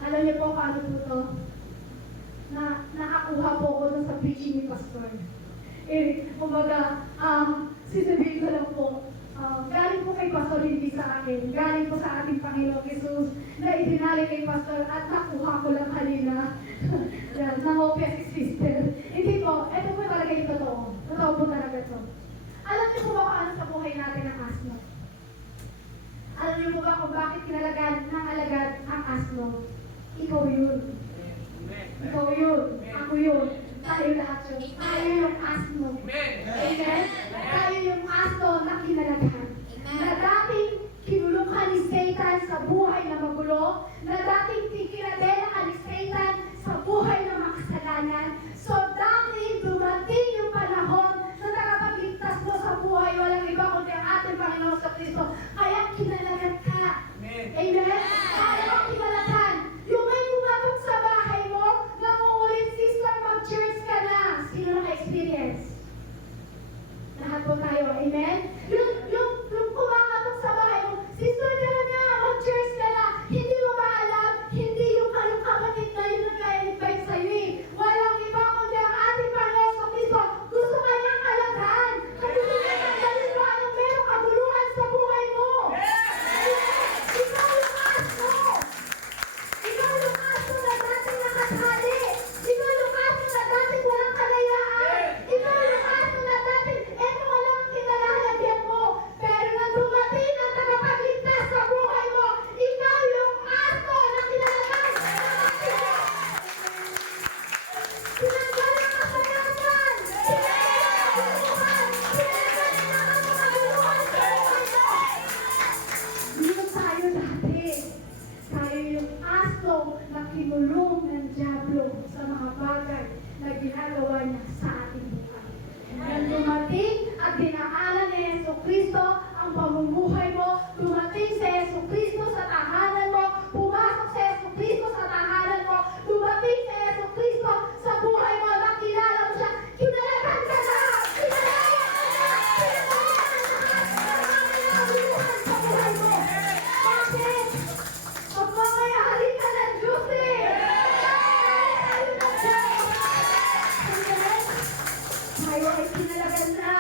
Alam niyo po paano po ito? Nakakuha po ako dun sa preaching ni Pastor. Kumbaga, sisabihin ko lang po, galing po kay Pastor, hindi sa akin. Galing po sa ating Panginoong Jesus na itinali kay Pastor at nakuha ko lang kanina. Yan, nangopya si sister. Hindi po, ito po talaga yung totoo. Totoo po talaga ito. Alam niyo po ba kung ano sa buhay natin ang asno? Alam niyo po ba kung bakit kinalagan ng alagad ang asno? Ikaw yun. Ikaw yun. Ako yun. Tayo lahat yun. Tayo yung asno. Amen? Tayo yung asno na kinalaghan. Na dating kinulukan ni Satan sa buhay na magulo, na dating kinadela ni Satan sa buhay na makasalanan. So dahil dumating yung panahon na nakapagligtas mo sa buhay, walang iba kundi ang ating Panginoon sa Kristo. Kaya kinalaghan ka. Amen? Kaya ka kinalaghan. Yung may pumatok sa bahay mo, nangungulit, sister, mag-church ka na. Sino naka-experience? Lahat po tayo. Amen? Yung kumakatok sa bahay mo, sister ka na, mag-church ka na. Hindi mo ba alam? Hindi yung kapatid na yun nag-invite sa'yo eh. Walang iba kundi ang ating Panginoon sa Kristo. Gusto ka niyang alaghan. Kasi sinasandalin mo anong merong kaguluhan sa buhay mo. Ikaw yung aso. Ikaw yung aso na dating nakatali. Ikaw yung aso na dating walang kalayaan. Ikaw yung aso na dating eto walang kinalalagyan mo. Pero nang dumating ang tagapagligtas sa buhay mo, ikaw yung aso na kinalagyan. Tinanggal ang kasalanan. Tinanggal ang kaguluhan. Tinanggal ang kaguluhan sa buhay mo. Yun tayo dati. Tayo yung aso na kinulong ng Diablo sa mga bagay na ginagawa niya sa ating buhay. Nang dumating at dinaanan ni Jesucristo ang pamumuhay mo, dumating si Jesucristo sa tahanan mo, pumasok si Jesucristo sa tahanan mo, dumating si Jesucristo sa buhay mo, nakilala mo siya, kinalagan ka na! Kinalagan ka na! Kinalagan ka na! Kinalagan sa buhay mo! Bakit? Pagmamayari ka ng Diyos eh! Tayo ng Diyos! Amen? Tayo ay kinalagan na!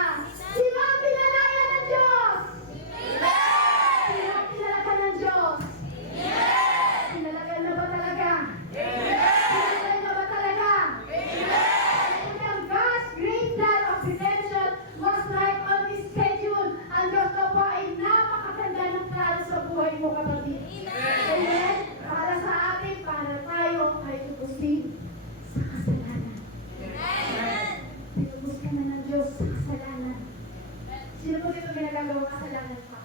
Sino ang pinalaya ng Diyos? Sino ang kinalagan ng Diyos? Kinalagan na ba talaga? Kinalagan na ba talaga? And ang God's great plan of redemption was right on His schedule. Ang Diyos na po ay napakaganda ng plano sa buhay mo, kapatid. Amen? Para sa atin, para tayo ay tubusin sa kasalanan. Tinubos ka na ng Diyos sa kasalanan. Sino po dito may nagagawang kasalanan pa?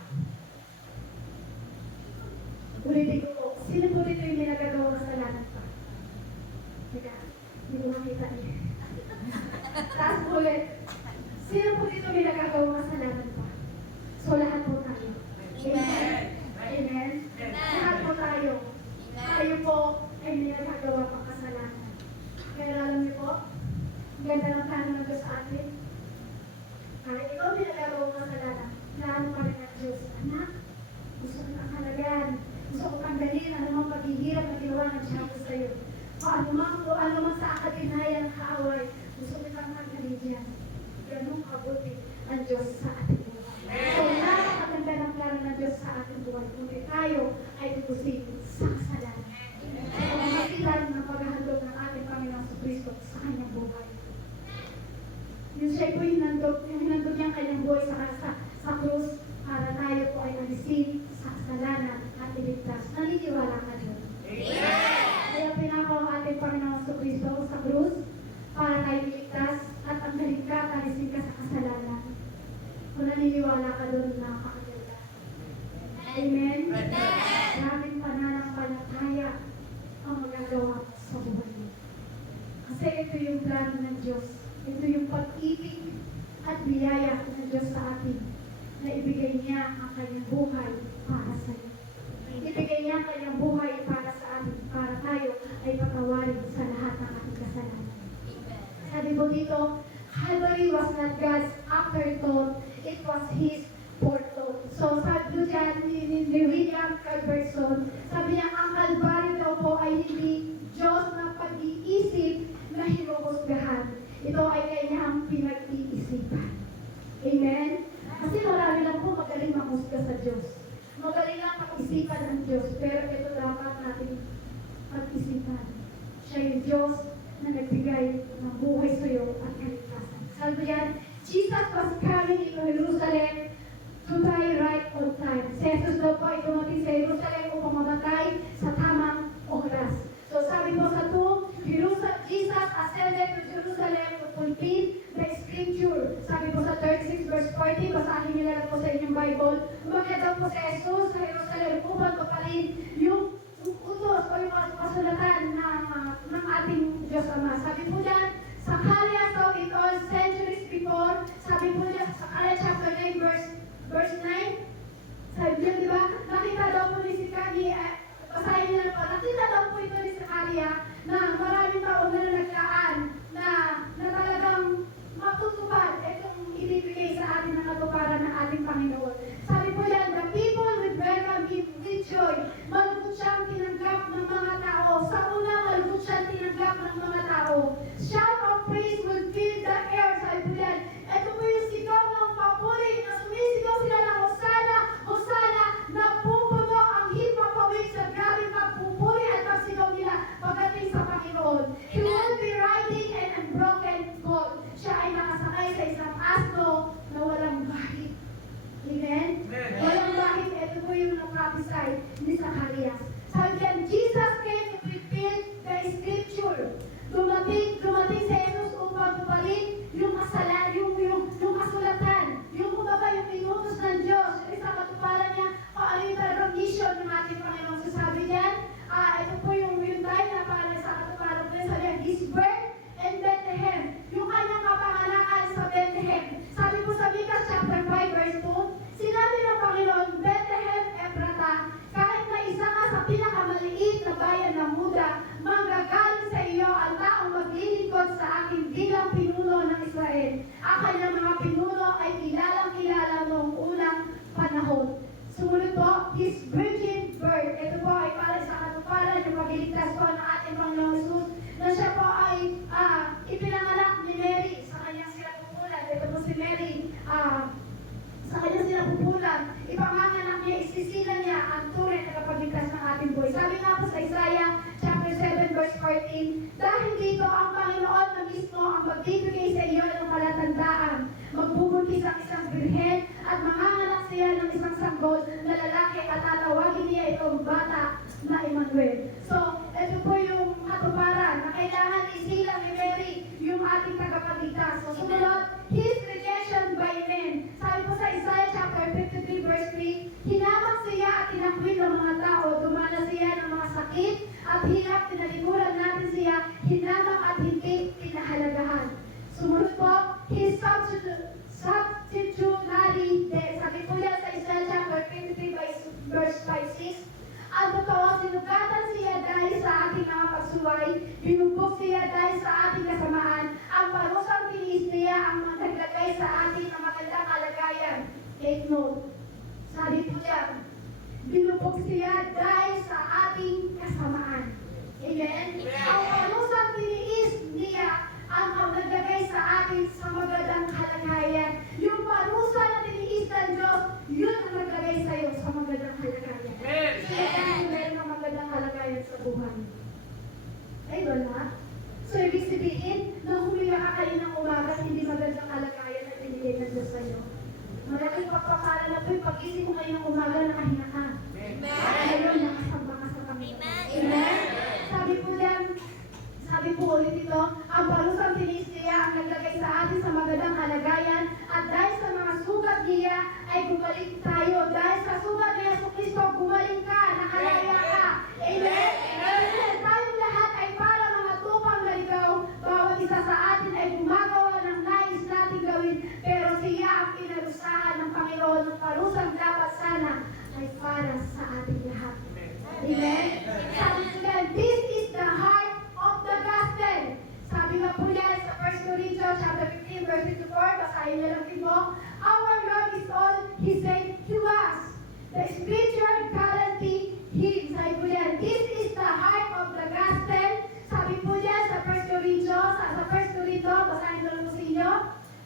Ulitin ko po. Sino po dito yung may nagagawang kasalanan pa? Teka, hindi ko makita eh. Taas po ulit. Sino po dito may nagagawang kasalanan pa? So lahat po tayo. Amen? Amen? Lahat po tayo. Tayo po ay may nagagawa pang kasalanan. Kaya alam niyo po, ganda ng plano ng Diyos sa atin. Kahit ikaw may nagagawang kasalanan, plano pa rin ng Diyos. Anak, gusto ko kang halagan. Gusto ko tanggalin ano mang paghihirap na ginawa ng Diyos sa'yo. O ano man sa akadinaya ng kaaway, gusto ko kang tanggalin dyan. Ganun kabuti ang Diyos sa atin. siya po hinandog niya ang kanyang buhay sa krus para tayo po ay alisin sa kasalanan at iligtas. Naniniwala ka doon? Kaya pinako ang ating Panginoon Kristo sa krus para tayo iligtas at ang kaligtas alisin ka sa kasalanan. Kung naniniwala ka doon, nakakaganda. Amen? Maraming pananampalataya ang magagawa sa buhay mo. Kasi ito yung plano ng Diyos. Ito yung pag-ibig at biyaya ng Diyos sa atin na ibigay niya ang kanyang buhay para sa iyo. Ibigay niya ang kanyang buhay para sa atin, para tayo ay patawarin sa lahat ng ating kasalanan. Sabi po dito, Calvary was not God's afterthought, it was His forethought. So sabi po dyan ni William Culbertson, sabi niya, ang Calvary daw po ay hindi Diyos na pag-iisip na hinuhusgahan. Ito ay kanyang pinag-iisipan. Amen? Kasi marami lang po magaling manghusga sa Diyos. Magaling lang pag-isipan ng Diyos. Pero ito dapat natin pag-isipan. Siya yung Diyos na nagbigay ng buhay sa iyo at kaligtasan. Sabi yan, Jesus was coming into Jerusalem to die right on time. Si Jesus daw po ay dumating sa Jerusalem upang mamatay sa tamang oras. So sabi po sa 2, Jesus ascended to Jerusalem to fulfill the scripture. Sabi po sa 36 verse 40, basahin niyo na lang po sa inyong Bible. Umakyat daw po si Jesus sa Jerusalem upang mapalin yung utos o yung kasulatan ng ating Diyos Ama. Sabi po dyan, Zachariah saw it all centuries before. Sabi po dyan sa Zachariah chapter 9 verse 9. Sabi dyan, di ba? Nakita daw po ni Zachariah, basahin niyo na po, nakita daw po ito ni Zachariah na maraming taon na nagkaan na talagang matutupad itong ibibigay sa atin ng katuparan ng ating Panginoon. Sabi po yan, the people will welcome him with joy. Malugod siyang tinanggap ng mga tao. Sa una, malugod siyang tinanggap ng mga tao. Shout of praise will fill the air. Sabi po yan, ito po yung sigaw ng papuri na sumisigaw sila ng Hosanna, Hosanna, na pupuno ang hipapawid sa grabing pagpupuri at pagsigaw nila pagdating sa Panginoon. He will be riding an unbroken colt. Siya ay nakasakay sa isang asno na walang bahid. Amen? Walang bahid. Ito po yung naprophesy ni Zacharias. Sabi yan, Jesus came to fulfill the scripture. Dumating si Jesus upang tuparin yung kasulatan, yung kumbaga yung pinutos ng Diyos, yung isang katuparan niya, paano yung talagang mission ng ating Panginoon. So sabi niyan, ito po yung time na para sa katuparan ko, sabi niya, His birth in Bethlehem, yung kanyang kapanganakan sa Bethlehem. Sabi po sa Micah chapter 5 verse 2, sinabi ng Panginoon, Bethlehem Ephrata, kahit na isa ka sa pinakamaliit na bayan ng Muda, manggagaling sa iyo ang taong maglilingkod sa akin bilang pinuno ng Israel. Ang kanyang mga pinuno ay kilalang-kilala noong unang panahon. Sumunod po, His virgin birth. Ito po ay para sa katuparan yung pagliligtas po ng ating Panginoon Jesus na siya po ay ipinanganak ni Mary sa kanyang sinapupunan. Ito po si Mary, sa kanyang sinapupunan, ipanganganak niya, isisilan niya ang tunay na kapagligtas ng ating buhay. Sabi nga po sa Isaiah chapter 7 verse 14, dahil dito ang Panginoon na mismo ang magbibigay sa iyo ng palatandaan. Magbubuntis ang isang birhen at manganganak siya ng isang sanggol na lalaki at tatawagin niya itong bata na Emmanuel. So, ito po yung katuparan na kailangan isilang ni Mary yung ating tagapagligtas. So, sumunod, His rejection by men. Sabi po sa Isaiah chapter 53 verse 3, hinamak siya at tinakwil ng mga tao, dumala siya ng mga sakit at hirap, tinalikuran natin siya, hinamak at hindi pinahalagahan. Sumunod po, His substitutionary death. Sabi po yan sa Isaiah chapter 53 verse 5-6, ang totoo, sinugatan siya dahil sa ating mga pagsuway, binubog siya dahil sa ating kasamaan, ang parusang tinis niya ang naglagay sa ating na magandang kalagayan. Take note. Sabi po dyan, binubog siya dahil sa ating kasamaan. Amen? Ang parusang tiniis niya ang naglagay sa atin sa magandang kalagayan. Yung parusa na tiniis ng Diyos, yun ang naglagay sa iyo sa magandang kalagayan. Kaya meron ng magandang kalagayan sa buhay. Ay, wala. So, ibig sabihin, nung humiga ka kayo ng umaga, hindi maganda magandang kalagayan na binigay ng Diyos sa iyo. Malaking pagpapala na po yung pag-isip mo ngayong umaga na kahina ka. Ngayon, nakasamba ka sa Panginoon. Amen. Sabi po ulit ito, ang palusang tinis niya ang naglagay sa atin sa magandang kalagayan at dahil sa mga sugat niya ay bumalik tayo. Dahil sa sugat ni Jesucristo, gumaling ka, nakalaya ka. Amen. Amen. Tayong lahat ay para mga tupang naligaw. Bawat isa sa atin ay gumagawa ng nais natin gawin. Pero siya ang pinarusahan ng Panginoon. Ang parusang dapat sana ay para sa ating lahat. Amen. Sabi nila, this is the heart of the gospel. Sabi nga po yan sa 1 Corinthians chapter 15 verse 54, basahin niyo lang po. Our Lord is all He said to us. The scripture currently He sabi po yan, this is the heart of the gospel. Sabi po yan sa 1 Corinthians, basahin niyo lang po sa inyo,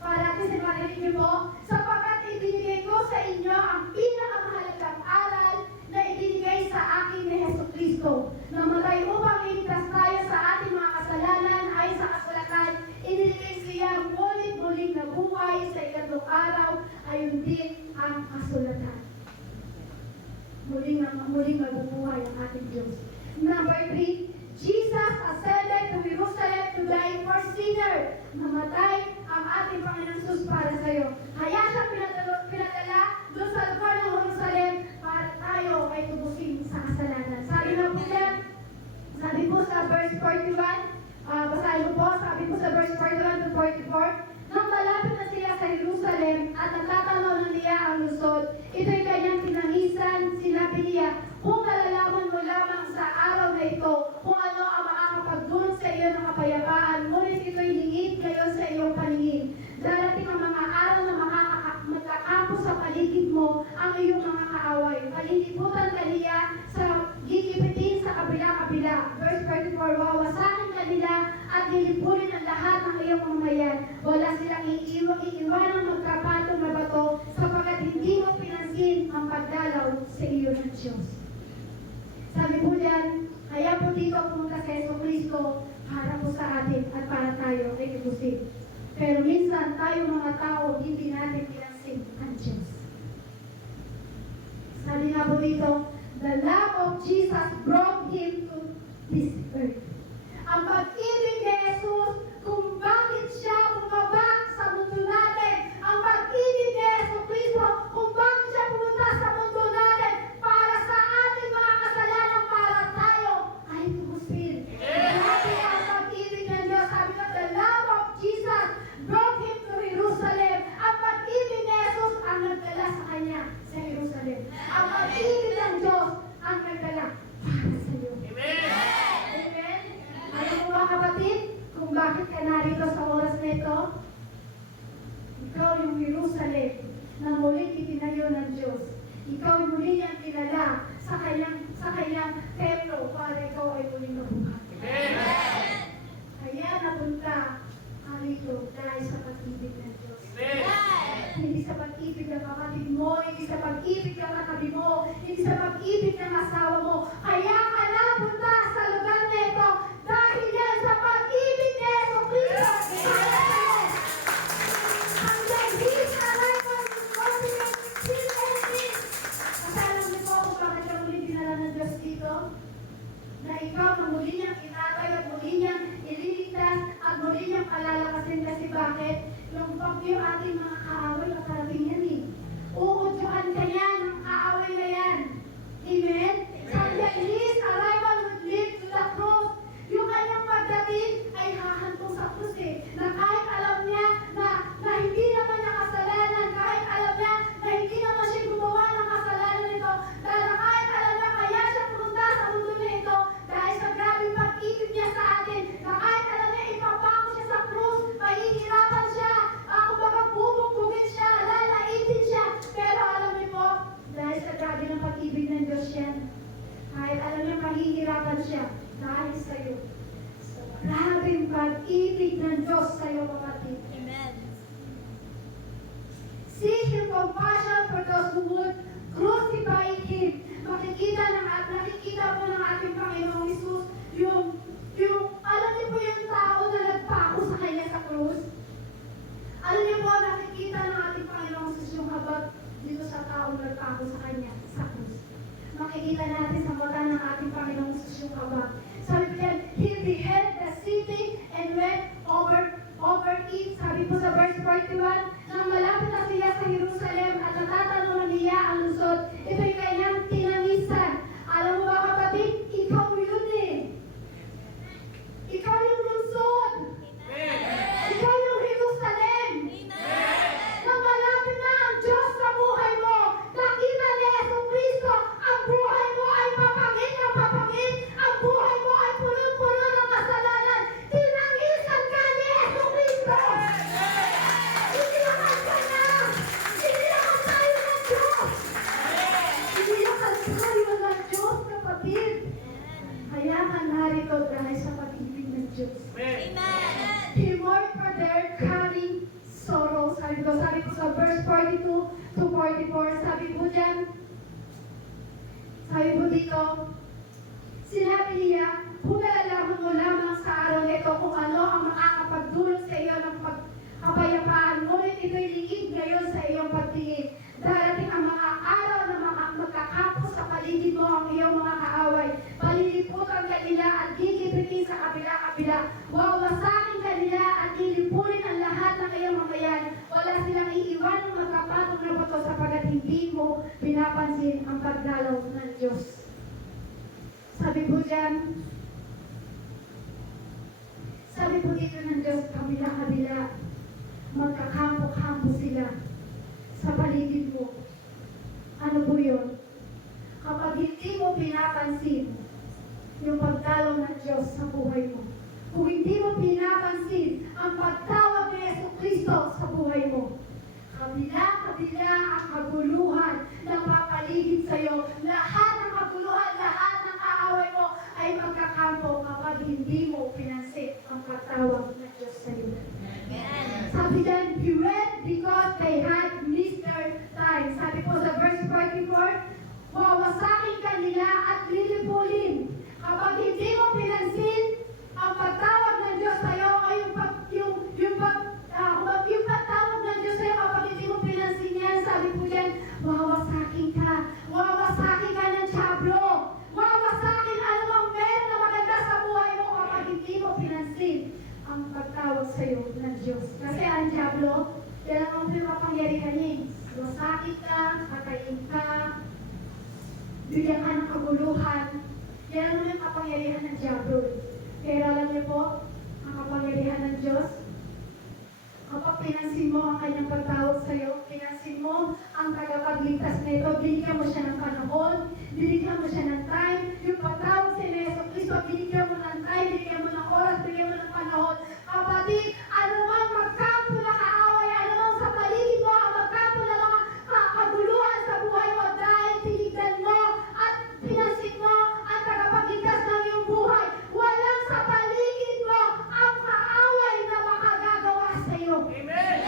para natin sa marinig niyo po, sapagkat ibinigay ko sa inyo ang pinakamahalagang aral na ibinigay sa akin ni Jesucristo. Namatay upang iligtas tayo sa ating mga kasalanan ay sa kasulatan. Iniligay siya muling na buhay sa ikatlong araw, ayon din ang kasulatan. Muling mabubuhay ang ating Diyos. Number 3, Jesus ascended to Jerusalem to die for sinner. Namatay ang ating Panginoon Jesus para sa iyo. Kaya siya pinadala doon sa lugar ng Jerusalem para tayo ay tubusin sa kasalanan. Sabi po sa verse 41, basahin ko po, sabi po sa verse 41 to 44, nang malapit na siya sa Jerusalem at natatanaw na niya ang lusod, ito'y kanyang tinangisan, sinabi niya, kung nalalaman mo lamang sa araw na ito, kung ano ang makakapagdulot sa iyo ng kapayapaan, ngunit ito'y lingid ngayon sa iyong paningin. Darating ang mga araw na magkakampo sa paligid mo ang iyong mga kaaway. Paliliputan ka niya sa gigipitin sa kabila-kabila. Verse 34, wawasakin ka nila at lilipunin ang lahat ng iyong mamayan. Wala silang iiwanang magkapatong na bato sapagkat hindi mo pinansin ang pagdalaw sa iyo ng Diyos. Sabi po yan, kaya po dito pumunta sa Jesucristo para po sa atin at para tayo ay ibusin. Pero minsan tayo mga tao hindi natin pinansin ang Diyos. Sabi nga po dito, the love of Jesus brought Him to this earth. Ang pag-ibig ni Jesus kung bakit siya bumaba sa mundo natin. Ang pag-ibig ni Jesucristo kung bakit siya pumunta sa mundo natin para sa ating mga kasalanan, para tayo ay tubusin. Grabe ang pag-ibig ng Diyos. Sabi ko, the love of Jesus brought Him to Jerusalem. Ang pag-ibig ni Jesus ang nagdala sa Kanya sa Jerusalem. Ang pag-ibig ng Diyos ang nagdala para sa iyo. Amen! Amen! Alam mo mga kapatid, kung bakit ka narito sa oras na ito? Ikaw yung Jerusalem na muling itinayo ng Diyos. Ikaw yung muli niyang kilala sa kanyang templo para ikaw ay muling mabuhay. Amen! Kaya napunta ka rito dahil sa pag-ibig ng Diyos. Amen! Hindi sa pag-ibig ng kapatid mo, hindi sa pag-ibig ng katabi mo, hindi sa pag-ibig ng asawa mo. Kaya ka napunta sa lugar na ito dahil yan sa pag-ibig ni Jesucristo. Amen! Hanggang His arrival is confident, His ending. Kasi alam niyo po kung bakit ka muli dinala ng Diyos dito? Na ikaw na muli niyang inatay at muli niyang ililigtas at muli niyang palalakasin. Kasi bakit? Yung bagyo ating mga kaaway, makarating yan eh. Uudyoan ka yan, ang kaaway na yan. Amen? Sabi niya, His arrival would lead to the cross. Yung kanyang pagdating ay hahantong sa krus eh. Na kahit alam niya na hindi naman niya kasalanan, kahit alam niya na hindi naman siya gumawa ng kasalanan nito, dahil kahit alam niya kaya siya pumunta sa mundo na ito, dahil sa grabing pag-ibig niya sa atin, na kahit alam niya ipapako siya sa krus, mahihirapan siya, kumbaga bubugbugin siya, lalaitin siya, pero alam niyo po, dahil sa grabe ng pag-ibig ng Diyos yan, kahit alam niya mahihirapan siya, dahil sa iyo. Sa grabing pag-ibig ng Diyos sa iyo, kapatid. Amen. See His compassion for those who would crucify Him. Nakikita po ng ating Panginoong Isus yung alam niyo po yung tao na nagpako sa Kanya sa krus. Alam niyo taong nagpako sa Kanya sa krus. Makikita natin sa mata ng ating Panginoong Jesus yung habag. Sabi po yan, He beheld the city and went over it. Sabi po sa verse 41, nang malapit na siya sa Jerusalem at natatanong niya ang lungsod, ito'y kanyang tinangisan. Alam mo ba kapatid, ikaw yun eh. Ikaw yung lungsod. Ikaw yung Jerusalem. Nang malapit na ang Diyos sa buhay mo, nakita ni Jesucristo, ang buhay mo ay papangit na papangit, ang buhay mo ay puno-puno ng kasalanan. Tinangisan ka ni Jesucristo. Iniyakan ka na. Iniyakan tayo ng Diyos. Iniyakan tayo ng Diyos, kapatid. Kaya ka narito dahil sa pag-ibig ng Diyos. He mourned for their coming sorrow. Sabi ko sa verse 42 to 44, sabi po dito, sinabi niya, hulalaman mo lamang sa araw nito kung ano ang makakapagdulot sa iyo ng kapayapaan, ngunit ito'y liig ngayon sa iyong pagtingin. Darating ang mga araw na magkakapos sa paligid mo ang iyong mga kaaway. Paliliputan ka nila at gigipitin sa kabila-kabila. Wawasakin ka nila at lilipunin ang lahat ng iyong mamayan. Wala silang iiwan ng magkapatong na bato sapagat hindi mo pinapansin ang pagdalaw ng Diyos. Sabi po dito ng Diyos, kabila-kabila, magkakampo-kampo sila sa paligid mo. Ano po yun? Kapag hindi mo pinapansin yung pagdalaw ng Diyos sa buhay mo, kung hindi mo pinapansin ang pagtawag ni Jesucristo sa buhay mo, kabila-kabila ang kaguluhan na papaligid sa iyo, lahat ng kaguluhan, lahat ng kaaway mo ay magkakampo kapag hindi mo pinansin ang pagtawag ng Diyos sa iyo. Sabi dyan, he went because they had missed their time. Sabi po sa verse 44, wawasakin ka nila at lilipulin. Kapag hindi mo pinansin ang pagtawag ng Diyos sa iyo o yung pagtawag ng Diyos sa iyo, kapag hindi mo pinansin yan, sabi po dyan, wawasakin ka. Wawasakin ka ng dyablo. Wawasakin anumang meron na maganda sa buhay mo kapag hindi mo pinansin ang pagtawag sa iyo ng Diyos. Kasi ang dyablo, yan ang pinapangyarihan niya. Wasakin ka, patayin ka, bigyan ka ng kaguluhan. Yan ang yung kapangyarihan ng dyablo. Pero alam niyo po, ang kapangyarihan ng Diyos, kapag pinansin mo ang kanyang pagtawag sa iyo, pinansin mo ang tagapagligtas na ito, binigyan mo siya ng panahon, binigyan mo siya ng time, yung pagtawag sa Jesucristo, binigyan mo ng time, binigyan mo ng oras, binigyan mo ng panahon. Kapatid, anumang magkampo na kaaway, anumang sa paligid mo, ang magkampo na mga kaguluhan sa buhay mo dahil tinignan mo at pinansin mo ang tagapagligtas ng iyong buhay, walang sa paligid mo ang kaaway na makagagawa sa iyo. Amen!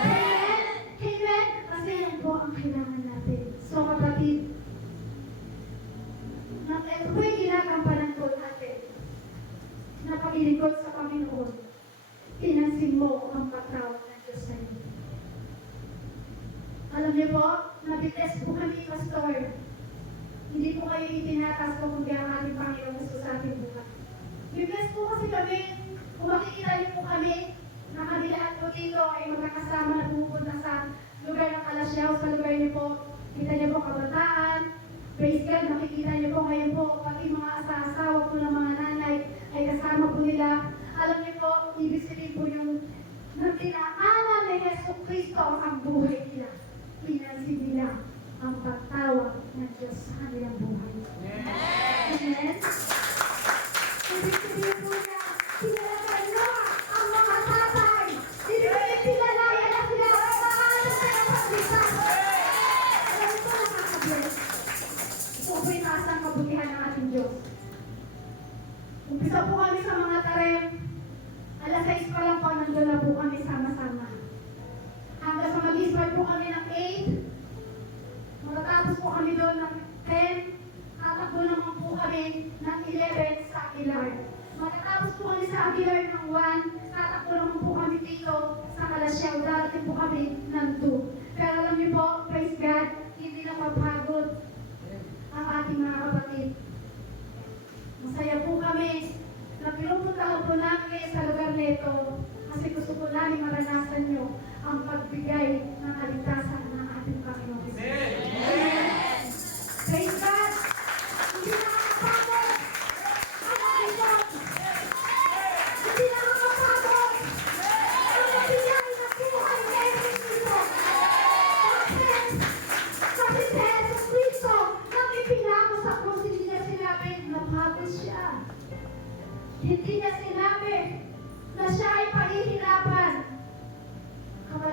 Amen! Kasi yan po ang kailangan natin. So kapatid, ito po yung ginagampanan ko natin na paglilingkod sa Panginoon. Pinansin mo ang pagtawag ng Diyos sa iyo. Alam niyo po, nabitest po kami, Pastor. Hindi po kayo itinatas ko kung ang ating Panginoon gusto sa ating buhay. Bibiglas po kasi kami, kung makikita niyo po kami, nakabilaan po dito ay magkakasama na pupunta sa lugar ng Kalasyaw, sa lugar niyo po. Kita niyo po kabataan, praise God, makikita niyo po ngayon po, pati mga asawa po ng mga nanay ay kasama po nila. Alam niyo po, ibig sabihin po yung nagtinaanan ni Jesucristo ang buhay nila. Pinansin nila ang pagtawag ng Diyos sa kanilang buhay. Amen? Ibig sabihin po na, kinalaman nyo ang mga tatay. Ibig sabihin, pinalaya na sila ang mga anak na napagbisan. Alam niyo po, nakakabless. Ito po yung taas ng kabutihan ng ating Diyos. Umpisa po kami sa mga tarem. Alas 6 pa lang po, nandun na po kami sama-sama. Hanggang sa mag-start po kami ng 8. Matatapos po kami doon ng 10. Tatakbo naman po kami ng 11 sa Aguilar. Matatapos po kami sa Aguilar ng 1. Tatakbo naman po kami dito sa Kalasyaw. Darating po kami ng 2. Pero alam niyo po, praise God, hindi na mapag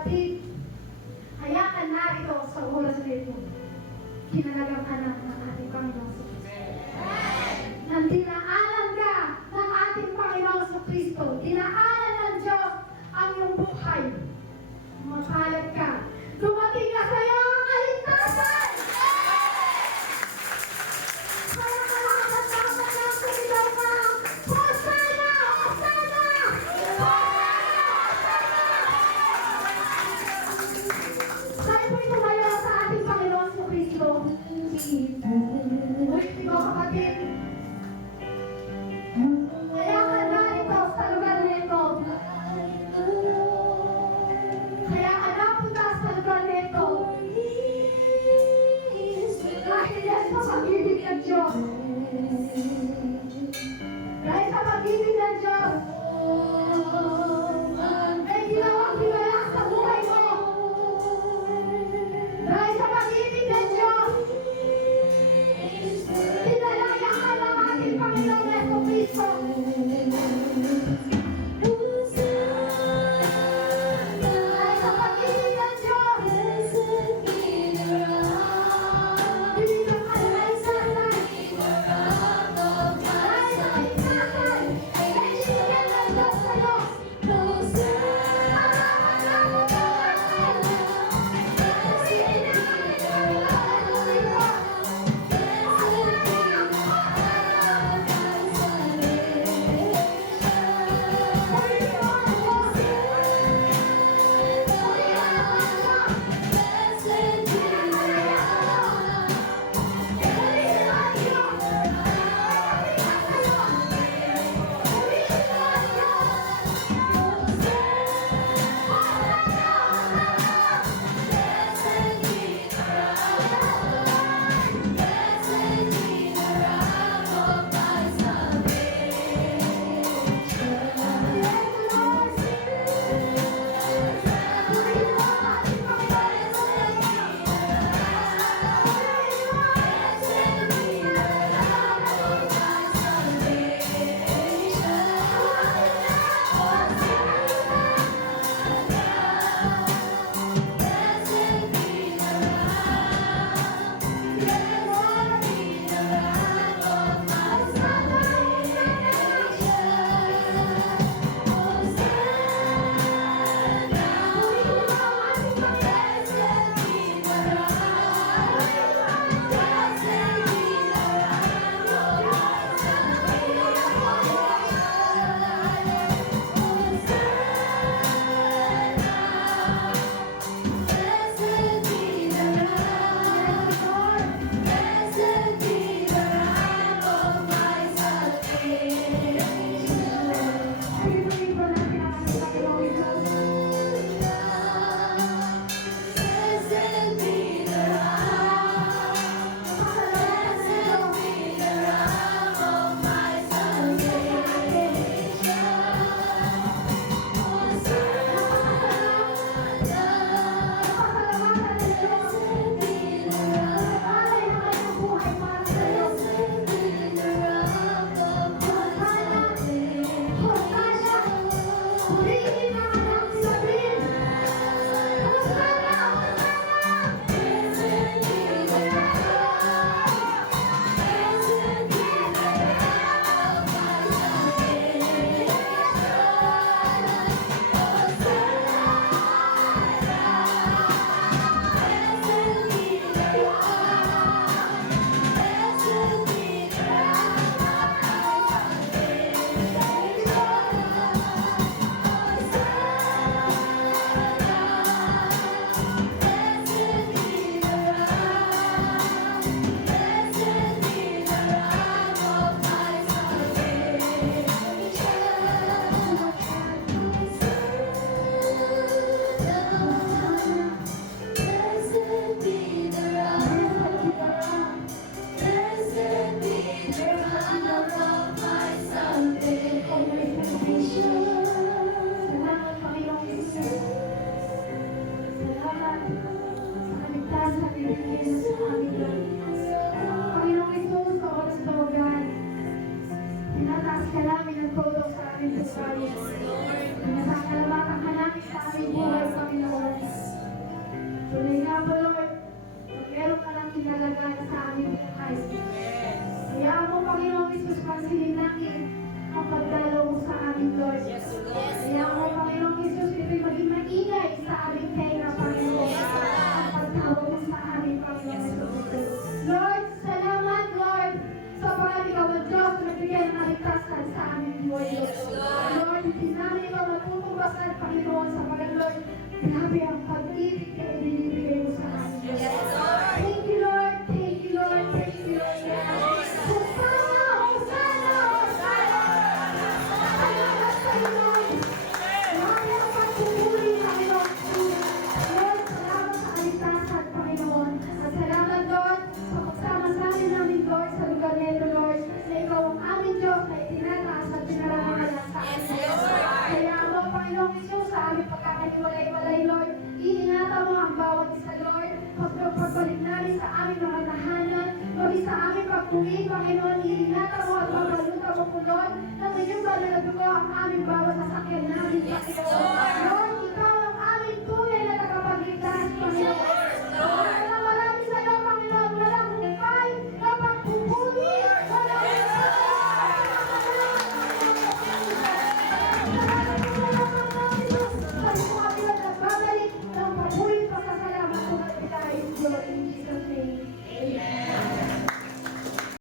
kapatid, kaya ka narito sa oras na ito. Kinalagang anak ng ating Panginoon sa Kristo. Nang dinaanan ka ng ating Panginoon sa Kristo, dinaanan ng Diyos ang iyong buhay. Mapalad ka. Dumating na sa iyo ang kaligtasan! Kaya ka nakakatapat ng sumilaw ka. Hosanna! Hosanna! Kaya po'y tumayo sa ating Panginoon sa Kristo. Uy, ikaw kapatid. Kaya ka narito sa lugar na ito. Kaya ka napunta sa lugar na ito. Dahil yan sa pag-ibig ng Diyos. Dahil sa pag-ibig ng Diyos, may ginawang himala sa buhay mo. Dahil sa pag-ibig ng Diyos, tinalaya ka ng ating Panginoon Yeso Cristo. Dahil sa pag-ibig ng Diyos, binigyan ka ng kaligtasan. Dahil sa kaligtasan, ay binigyan ng Diyos sa'yo. Panginoong Isus, sa oras na tawagan, tinataas ka namin ang tulong sa aming buhay. Pinasasalamatan ka namin sa aming buhay, Panginoon. magkahiwalay-walay, Lord. Iingatan mo ang bawat isa, Lord. Pagbalik namin sa aming mga tahanan, maging sa aming pag-uwi, Panginoon, iingatan mo at pagbalutan mo po, Lord, ng inyong banal na dugo